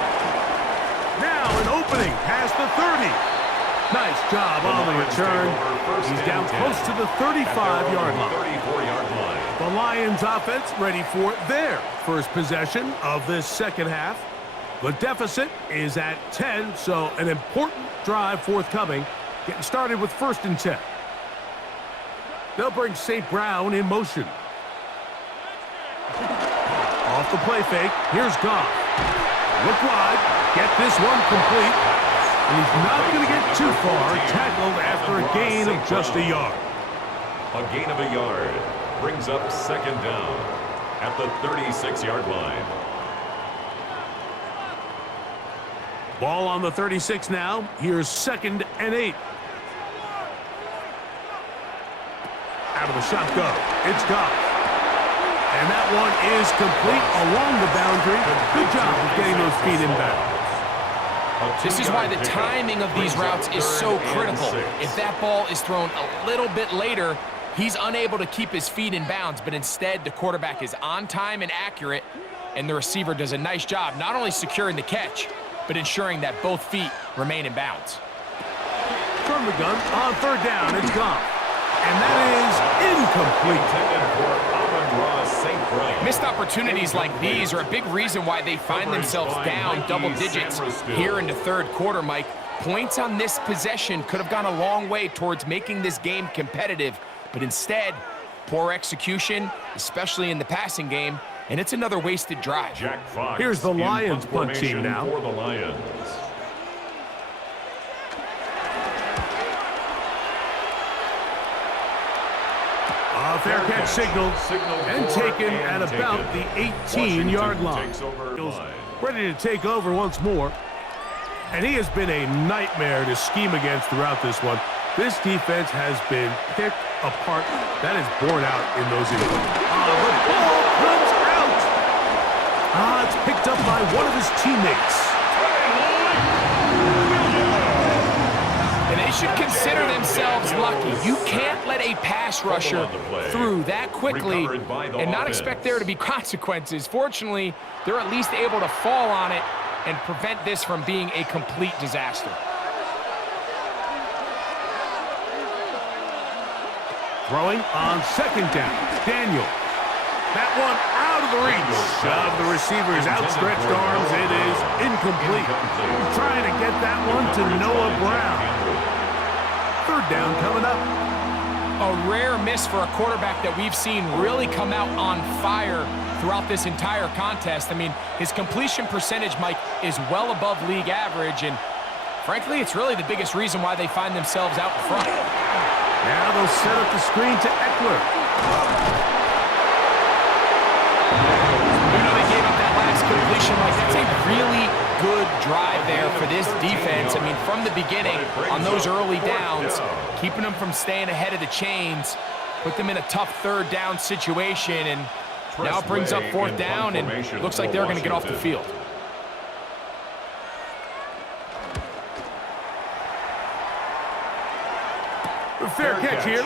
Now an opening past the 30. Nice job on the return. He's down close to the 35-yard line. The Lions offense ready for their first possession of this second half. The deficit is at 10, so an important drive forthcoming. Getting started with 1st and 10. They'll bring St. Brown in motion. Off the play fake, here's Goff. Look wide, get this one complete. And he's not going to get too far, tackled after a gain of just a yard. A gain of a yard brings up 2nd down at the 36-yard line. Ball on the 36 now. Here's 2nd and 8. Out of the shotgun, it's Goff. And that one is complete along the boundary. Good job of getting those feet inbound. This is why the timing of these routes is so critical. If that ball is thrown a little bit later, he's unable to keep his feet in bounds, but instead the quarterback is on time and accurate, and the receiver does a nice job not only securing the catch, but ensuring that both feet remain in bounds. From the gun, on 3rd down, it's Goff. And that is incomplete. Missed opportunities like these are a big reason why they find themselves down double digits here in the 3rd quarter, Mike. Points on this possession could have gone a long way towards making this game competitive, but instead, poor execution, especially in the passing game, and it's another wasted drive. Here's the Lions punt team now. For the Lions. A fair catch signaled and taken at about the 18-yard line. Ready to take over once more. And he has been a nightmare to scheme against throughout this one. This defense has been picked apart. That is borne out in those innings. The ball comes out. It's picked up by one of his teammates. And they should consider themselves lucky. You can't let a pass rusher through that quickly and not expect there to be consequences. Fortunately, they're at least able to fall on it and prevent this from being a complete disaster. Throwing on 2nd down. Daniel. That one out of the reach of the receiver's outstretched arms. It is incomplete. Trying to get that one to Noah Brown. 3rd down coming up. A rare miss for a quarterback that we've seen really come out on fire throughout this entire contest. I mean, his completion percentage, Mike, is well above league average, and frankly, it's really the biggest reason why they find themselves out in front. Now they'll set up the screen to Eckler. You know, they gave up that last completion, Mike. That's a really good drive there for this defense. I mean, from the beginning, on those early downs, keeping them from staying ahead of the chains, put them in a tough 3rd down situation, and now it brings up 4th down, and looks like they're going to get off the field. Fair catch here.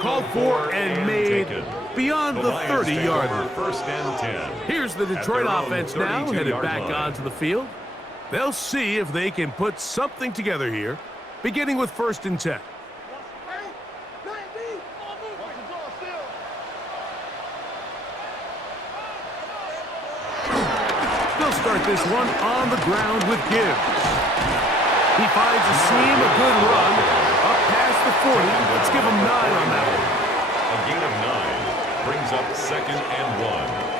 Called for and made beyond the 30-yard line. First and 10. Here's the Detroit offense now, headed back onto the field. They'll see if they can put something together here, beginning with 1st and 10. They'll start this one on the ground with Gibbs. He finds a seam, a good run, up past the 40. Let's give him 9 on that one. A gain of 9 brings up 2nd and 1.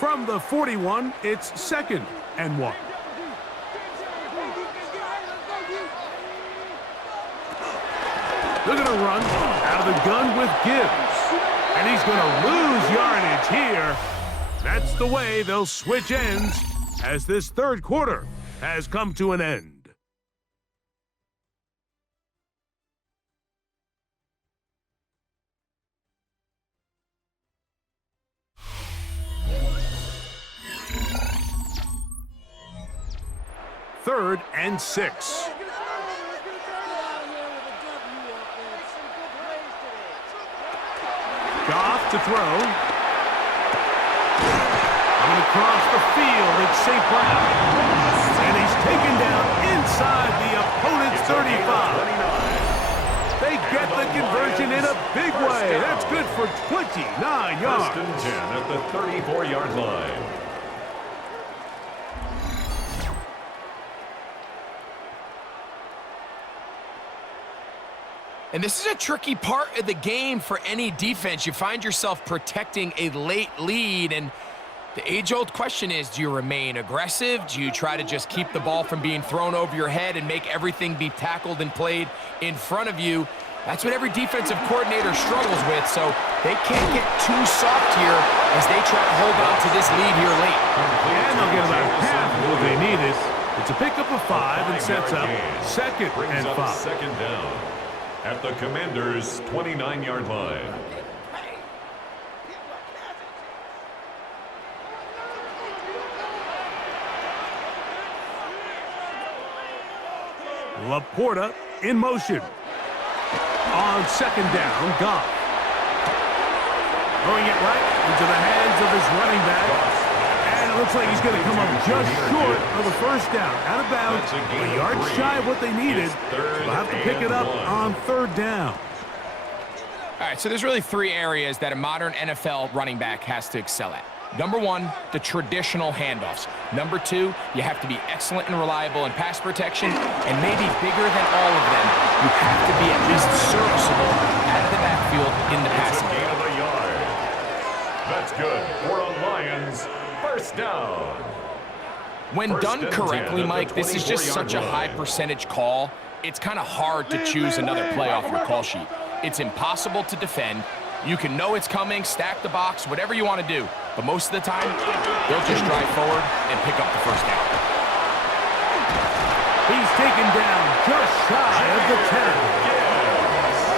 From the 41, it's 2nd and 1. They're going to run out of the gun with Gibbs. And he's going to lose yardage here. That's the way they'll switch ends as this 3rd quarter has come to an end. Third and 6. Goff to throw. Coming across the field, it's St. Brown. And he's taken down inside the opponent's 35. They get the conversion in a big way. That's good for 29 yards. 1st and 10 at the 34-yard line. And this is a tricky part of the game for any defense. You find yourself protecting a late lead, and the age-old question is, do you remain aggressive? Do you try to just keep the ball from being thrown over your head and make everything be tackled and played in front of you? That's what every defensive coordinator struggles with, so they can't get too soft here as they try to hold on to this lead here late. And they'll get about half of what they needed. It's a pickup of 5 and sets up 2nd and 5. 2nd down at the Commanders' 29-yard line. Laporta in motion. On 2nd down, Goff. Throwing it right into the hands of his running back. And it looks like he's going to come up just short of the 1st down. Out of bounds, a yard shy of what they needed. They'll have to pick it up on 3rd down. All right, so there's really 3 areas that a modern NFL running back has to excel at. Number 1, the traditional handoffs. Number 2, you have to be excellent and reliable in pass protection. And maybe bigger than all of them, you have to be at least serviceable out of the backfield in the passing game. Gain of a yard. That's good for a Lions 1st down. When done correctly, Mike, this is just such a high percentage call. It's kind of hard to choose another play off your call sheet. It's impossible to defend. You can know it's coming, stack the box, whatever you want to do. But most of the time, they'll just drive forward and pick up the 1st down. He's taken down just shy of the 10.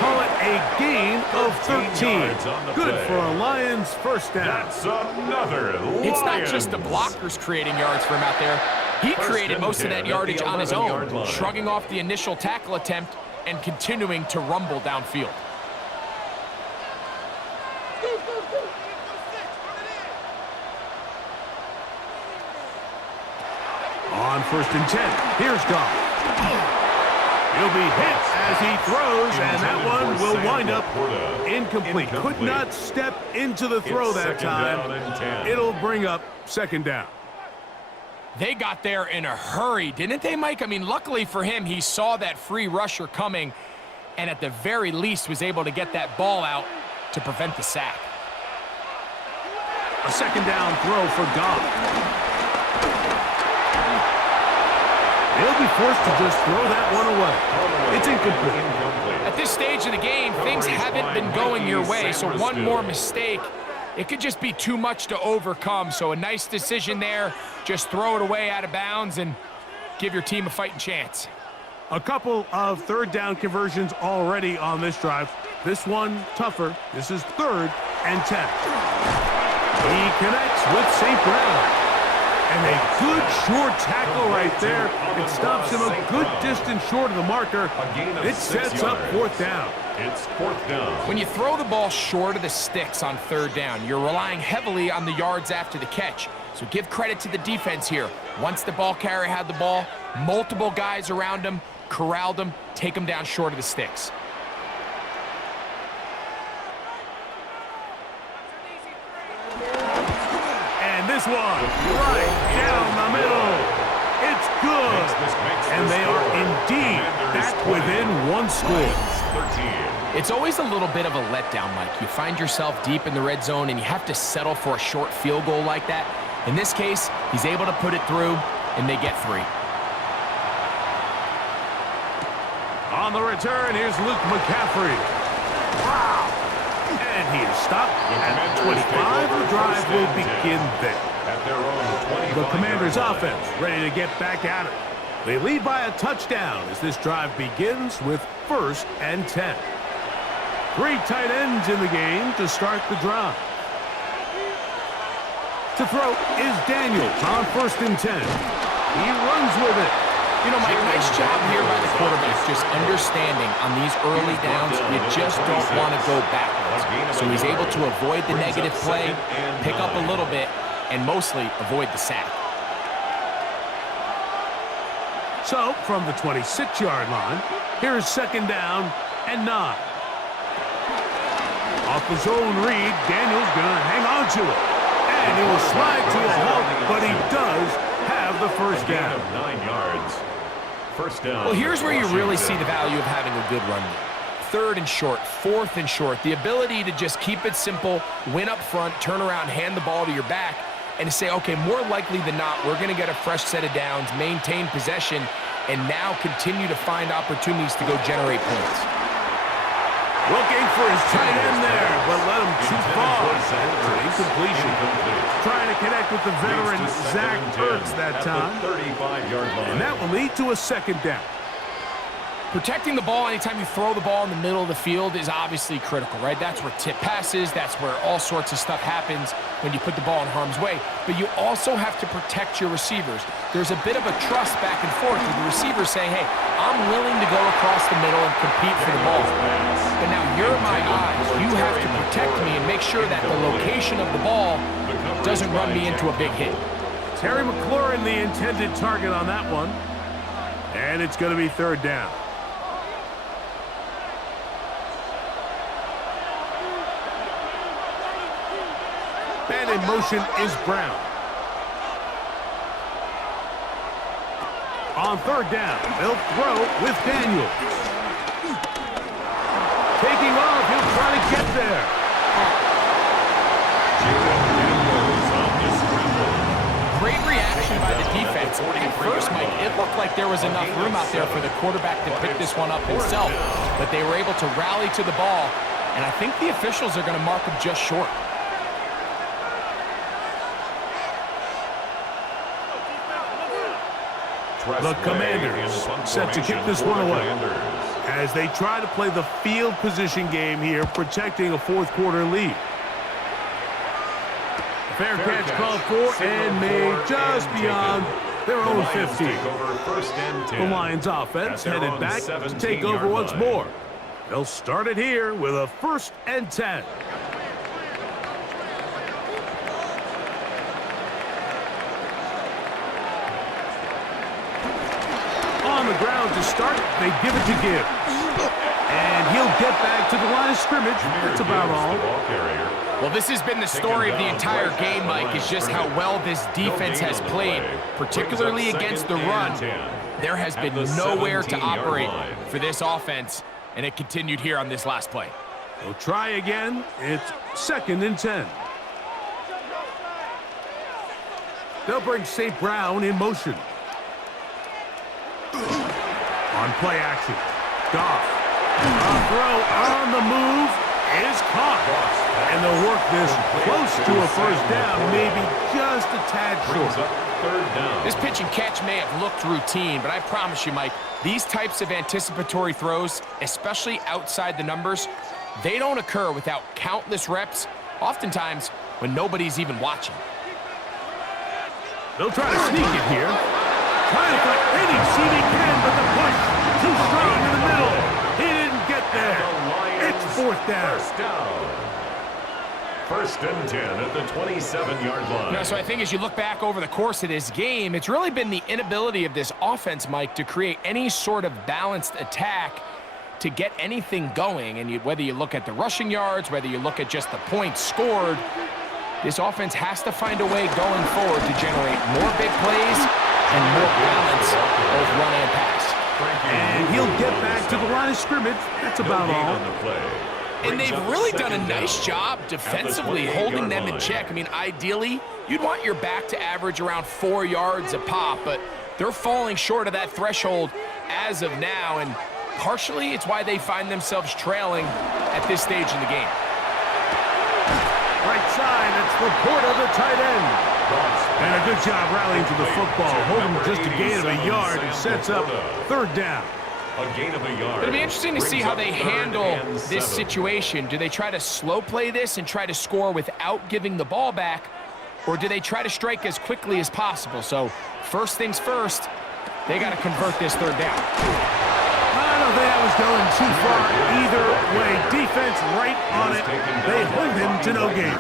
Call it a gain of 13. Good for a Lions 1st down. That's another Lions. It's not just the blockers creating yards for him out there. He created most of that yardage on his own, shrugging off the initial tackle attempt and continuing to rumble downfield. On 1st and 10, here's Goff. He'll be hit as he throws, and that one will wind up incomplete. Could not step into the throw that time. It'll bring up 2nd down. They got there in a hurry, didn't they, Mike? I mean, luckily for him, he saw that free rusher coming and at the very least was able to get that ball out to prevent the sack. A 2nd down throw for Goff. He'll be forced to just throw that one away. It's incomplete. At this stage of the game, things haven't been going your way, so one more mistake, it could just be too much to overcome. So a nice decision there. Just throw it away out of bounds and give your team a fighting chance. A couple of 3rd down conversions already on this drive. This one tougher. This is 3rd and 10. He connects with St. Brown. And a good short tackle right there. It stops him a good distance short of the marker. It sets up fourth down. It's fourth down. When you throw the ball short of the sticks on third down, you're relying heavily on the yards after the catch. So give credit to the defense here. Once the ball carrier had the ball, multiple guys around him, corralled him, take him down short of the sticks. And this one, right down the middle. It's good. And they are indeed back within one score. It's always a little bit of a letdown, Mike. You find yourself deep in the red zone and you have to settle for a short field goal like that. In this case, he's able to put it through, and they get 3. On the return, here's Luke McCaffrey. Wow! And he is stopped at 25. The drive will begin there. At their own 25. The Commanders' offense ready to get back at it. They lead by a touchdown as this drive begins with 1st and 10. 3 tight ends in the game to start the drive. To throw is Daniels on 1st and 10. He runs with it. You know, Mike, nice job here by the quarterback, just understanding on these early downs, you just don't want to go backwards. So he's able to avoid the negative play, pick up a little bit, and mostly avoid the sack. So, from the 26-yard line, here's 2nd down and 9. Off the zone read, Daniels gonna hang on to it. And he will slide to a halt, but he does have the first down. 9 yards. First down. Well, here's where you really see the value of having a good run game. 3rd and short, 4th and short. The ability to just keep it simple, win up front, turn around, hand the ball to your back, and say, okay, more likely than not, we're going to get a fresh set of downs, maintain possession, and now continue to find opportunities to go generate points. Looking for his tight end there, but let him too far. Incompletion. Trying to connect with the veteran Zach Ertz that time. 35-yard line. And that will lead to a 2nd down. Protecting the ball anytime you throw the ball in the middle of the field is obviously critical, right? That's where tip passes, that's where all sorts of stuff happens when you put the ball in harm's way. But you also have to protect your receivers. There's a bit of a trust back and forth with the receivers saying, hey, I'm willing to go across the middle and compete for the ball. But now you're my eyes. You have to protect me and make sure that the location of the ball doesn't run me into a big hit. Terry McLaurin, the intended target on that one. And it's going to be 3rd down. And in motion is Brown. On 3rd down, they'll throw with Daniels. Taking off, he'll try to get there. Great reaction by the defense. At first, Mike, it looked like there was enough room out there for the quarterback to pick this one up himself, but they were able to rally to the ball, and I think the officials are going to mark him just short. The Commanders set to kick this one away as they try to play the field position game here, protecting a 4th quarter lead. Fair catch called for and made just beyond their own 50. The Lions offense headed back to take over once more. They'll start it here with a 1st and 10. On the ground to start, they give it to Gibbs. And he'll get back to the line of scrimmage. That's about all. Well, this has been the story of the entire game, Mike, is just how well this defense has played, particularly against the run. There has been nowhere to operate for this offense, and it continued here on this last play. They'll try again. It's 2nd and 10. They'll bring St. Brown in motion. On play action, Goff. A throw on the move is caught. And they'll work this close to a 1st down, maybe just a tad short. 3rd down. This pitch and catch may have looked routine, but I promise you, Mike, these types of anticipatory throws, especially outside the numbers, they don't occur without countless reps, oftentimes when nobody's even watching. They'll try to sneak it here. Trying to find any seam he can, but the push too strong in the middle. He didn't get there. It's fourth down. First and 10 at the 27-yard line. So I think as you look back over the course of this game, it's really been the inability of this offense, Mike, to create any sort of balanced attack to get anything going. And whether you look at the rushing yards, whether you look at just the points scored, this offense has to find a way going forward to generate more big plays and more balance, both run and pass. And he'll get back to the line of scrimmage. That's about all. And they've really done a nice job defensively holding them in check. I mean, ideally, you'd want your back to average around 4 yards a pop, but they're falling short of that threshold as of now, and partially it's why they find themselves trailing at this stage in the game. Right side, it's Laporta, the tight end. And a good job rallying to the football, holding just a gain of a yard and sets up third down. A gain of a yard. It'll be interesting to see how they handle this situation. Do they try to slow play this and try to score without giving the ball back, or do they try to strike as quickly as possible? So first things first, they got to convert this third down. I don't think that was going too far either way. Defense right on it. They hold him to no gain.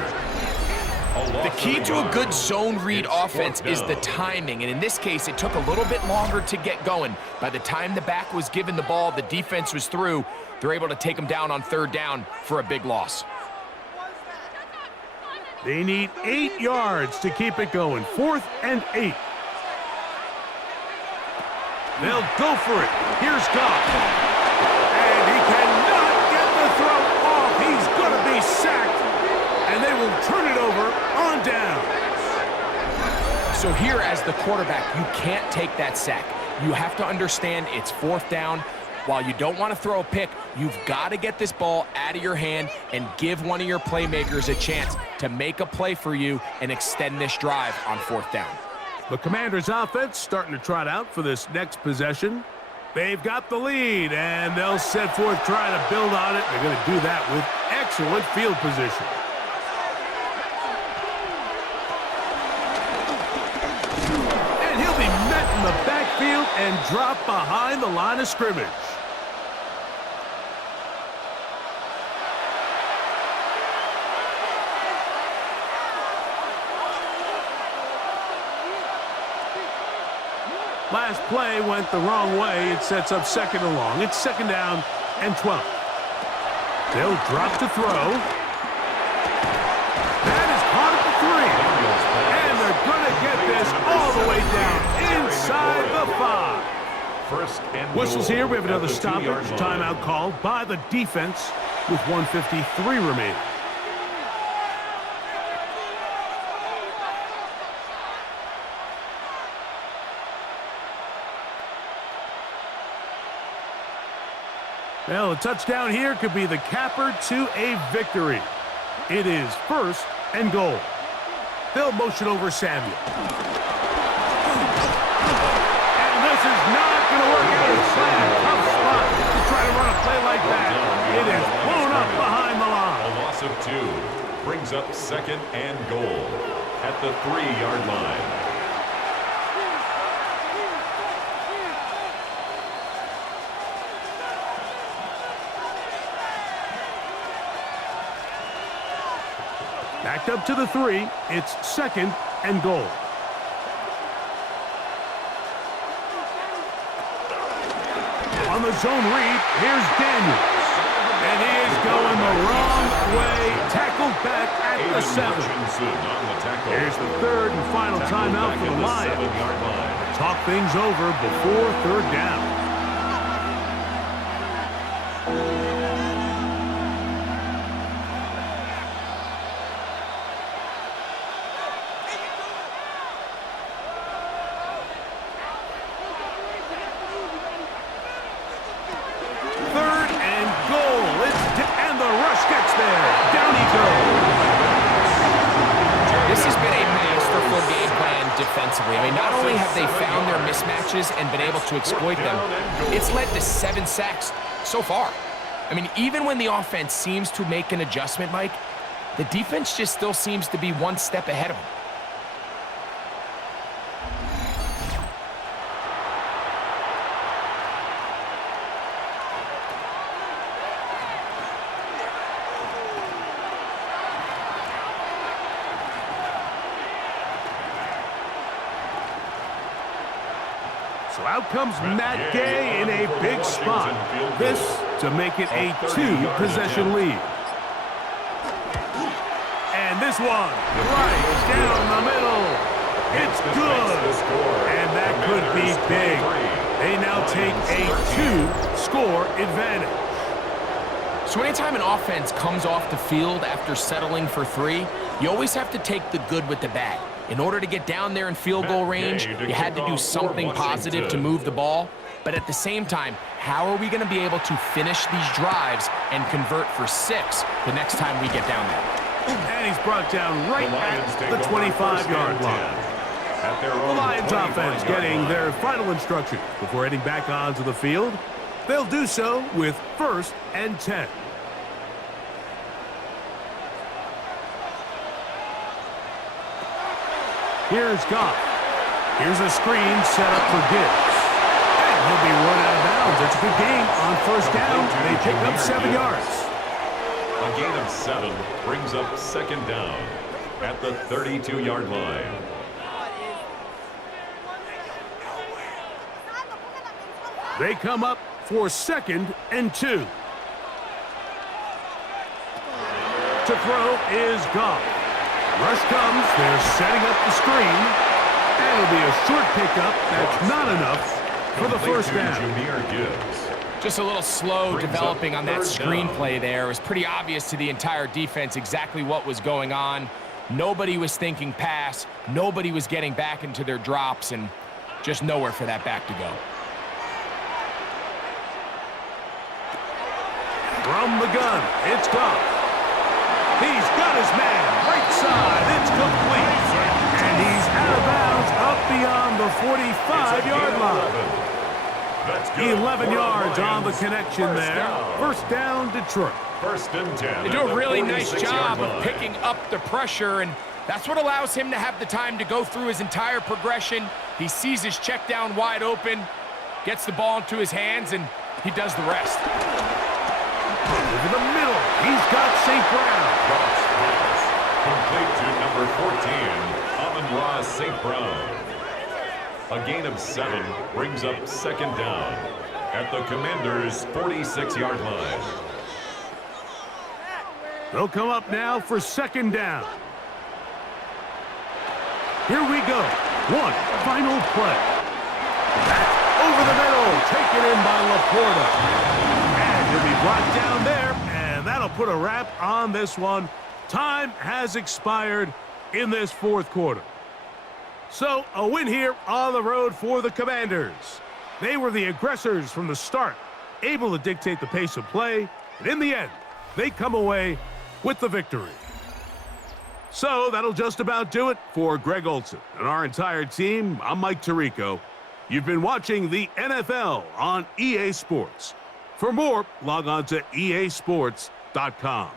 The key to a good zone read offense is the timing, and in this case, it took a little bit longer to get going. By the time the back was given the ball, the defense was through. They're able to take them down on third down for a big loss. They need 8 yards to keep it going. 4th and 8. They'll go for it. Here's Goff. And he cannot get the throw off. He's going to be sacked. And they will turn it over on down. So here as the quarterback, you can't take that sack. You have to understand it's fourth down. While you don't want to throw a pick, you've got to get this ball out of your hand and give one of your playmakers a chance to make a play for you and extend this drive on fourth down. The Commanders' offense starting to trot out for this next possession. They've got the lead, and they'll set forth trying to build on it. They're going to do that with excellent field position. And he'll be met in the backfield and dropped behind the line of scrimmage. Last play went the wrong way. It sets up second and long. It's second down and 12. They'll drop to throw. That is caught at the 3. And they're going to get this all the way down inside the 5. First and Whistles here. We have another at the stoppage. 2-yard line. Timeout called by the defense with 1:53 remaining. Well, a touchdown here could be the capper to a victory. It is first and goal. They'll motion over Samuel. And this is not going to work out. It's a tough spot to try to run a play like that. It is blown up behind the line. A loss of 2 brings up second and goal at the 3-yard line. Backed up to the 3. It's second and goal. On the zone read, here's Daniels. And he is going the wrong way. Tackled back at the 7. Here's the third and final timeout for the Lions. Talk things over before third down. Defensively. I mean, not only have they found their mismatches and been able to exploit them, it's led to 7 sacks so far. I mean, even when the offense seems to make an adjustment, Mike, the defense just still seems to be one step ahead of them. So out comes Matt Gay in a big spot. This to make it a 2-possession lead. And this one, right down the middle. It's good. And that could be big. They now take a 2-score advantage. So anytime an offense comes off the field after settling for 3, you always have to take the good with the bad. In order to get down there in field goal range, you had to do something positive to move the ball. But at the same time, how are we going to be able to finish these drives and convert for 6 the next time we get down there? And he's brought down right at the 25-yard line. The Lions offense getting their final instructions before heading back onto the field. They'll do so with 1st and 10. Here's Goff. Here's a screen set up for Gibbs. And he'll be run out of bounds. It's a good game on 1st down. They pick up 7 yards. A gain of 7 brings up 2nd down at the 32-yard line. They come up for 2nd and 2. To throw is Goff. Rush comes. They're setting up the screen. And it'll be a short pickup. That's not enough for the 1st down. Just a little slow developing on that screenplay there. It was pretty obvious to the entire defense exactly what was going on. Nobody was thinking pass. Nobody was getting back into their drops, and just nowhere for that back to go. From the gun, it's Goff. He's got his man right side. It's complete. And he's out of bounds up beyond the 45-yard line. 11 yards on the connection there. 1st down, Detroit. 1st and 10. They do a really nice job of picking up the pressure, and that's what allows him to have the time to go through his entire progression. He sees his check down wide open, gets the ball into his hands, and he does the rest. Over the middle, he's got St. Brown. Complete to number 14, Amon-Ra St. Brown. A gain of 7 brings up 2nd down at the Commanders' 46-yard line. They'll come up now for 2nd down. Here we go. One final play. That's over the middle, taken in by Laporta. And he'll be brought down there, and that'll put a wrap on this one. Time has expired in this 4th quarter. So, a win here on the road for the Commanders. They were the aggressors from the start, able to dictate the pace of play, and in the end, they come away with the victory. So, that'll just about do it for Greg Olson and our entire team. I'm Mike Tirico. You've been watching the NFL on EA Sports. For more, log on to easports.com.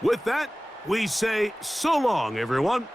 With that, we say so long, everyone.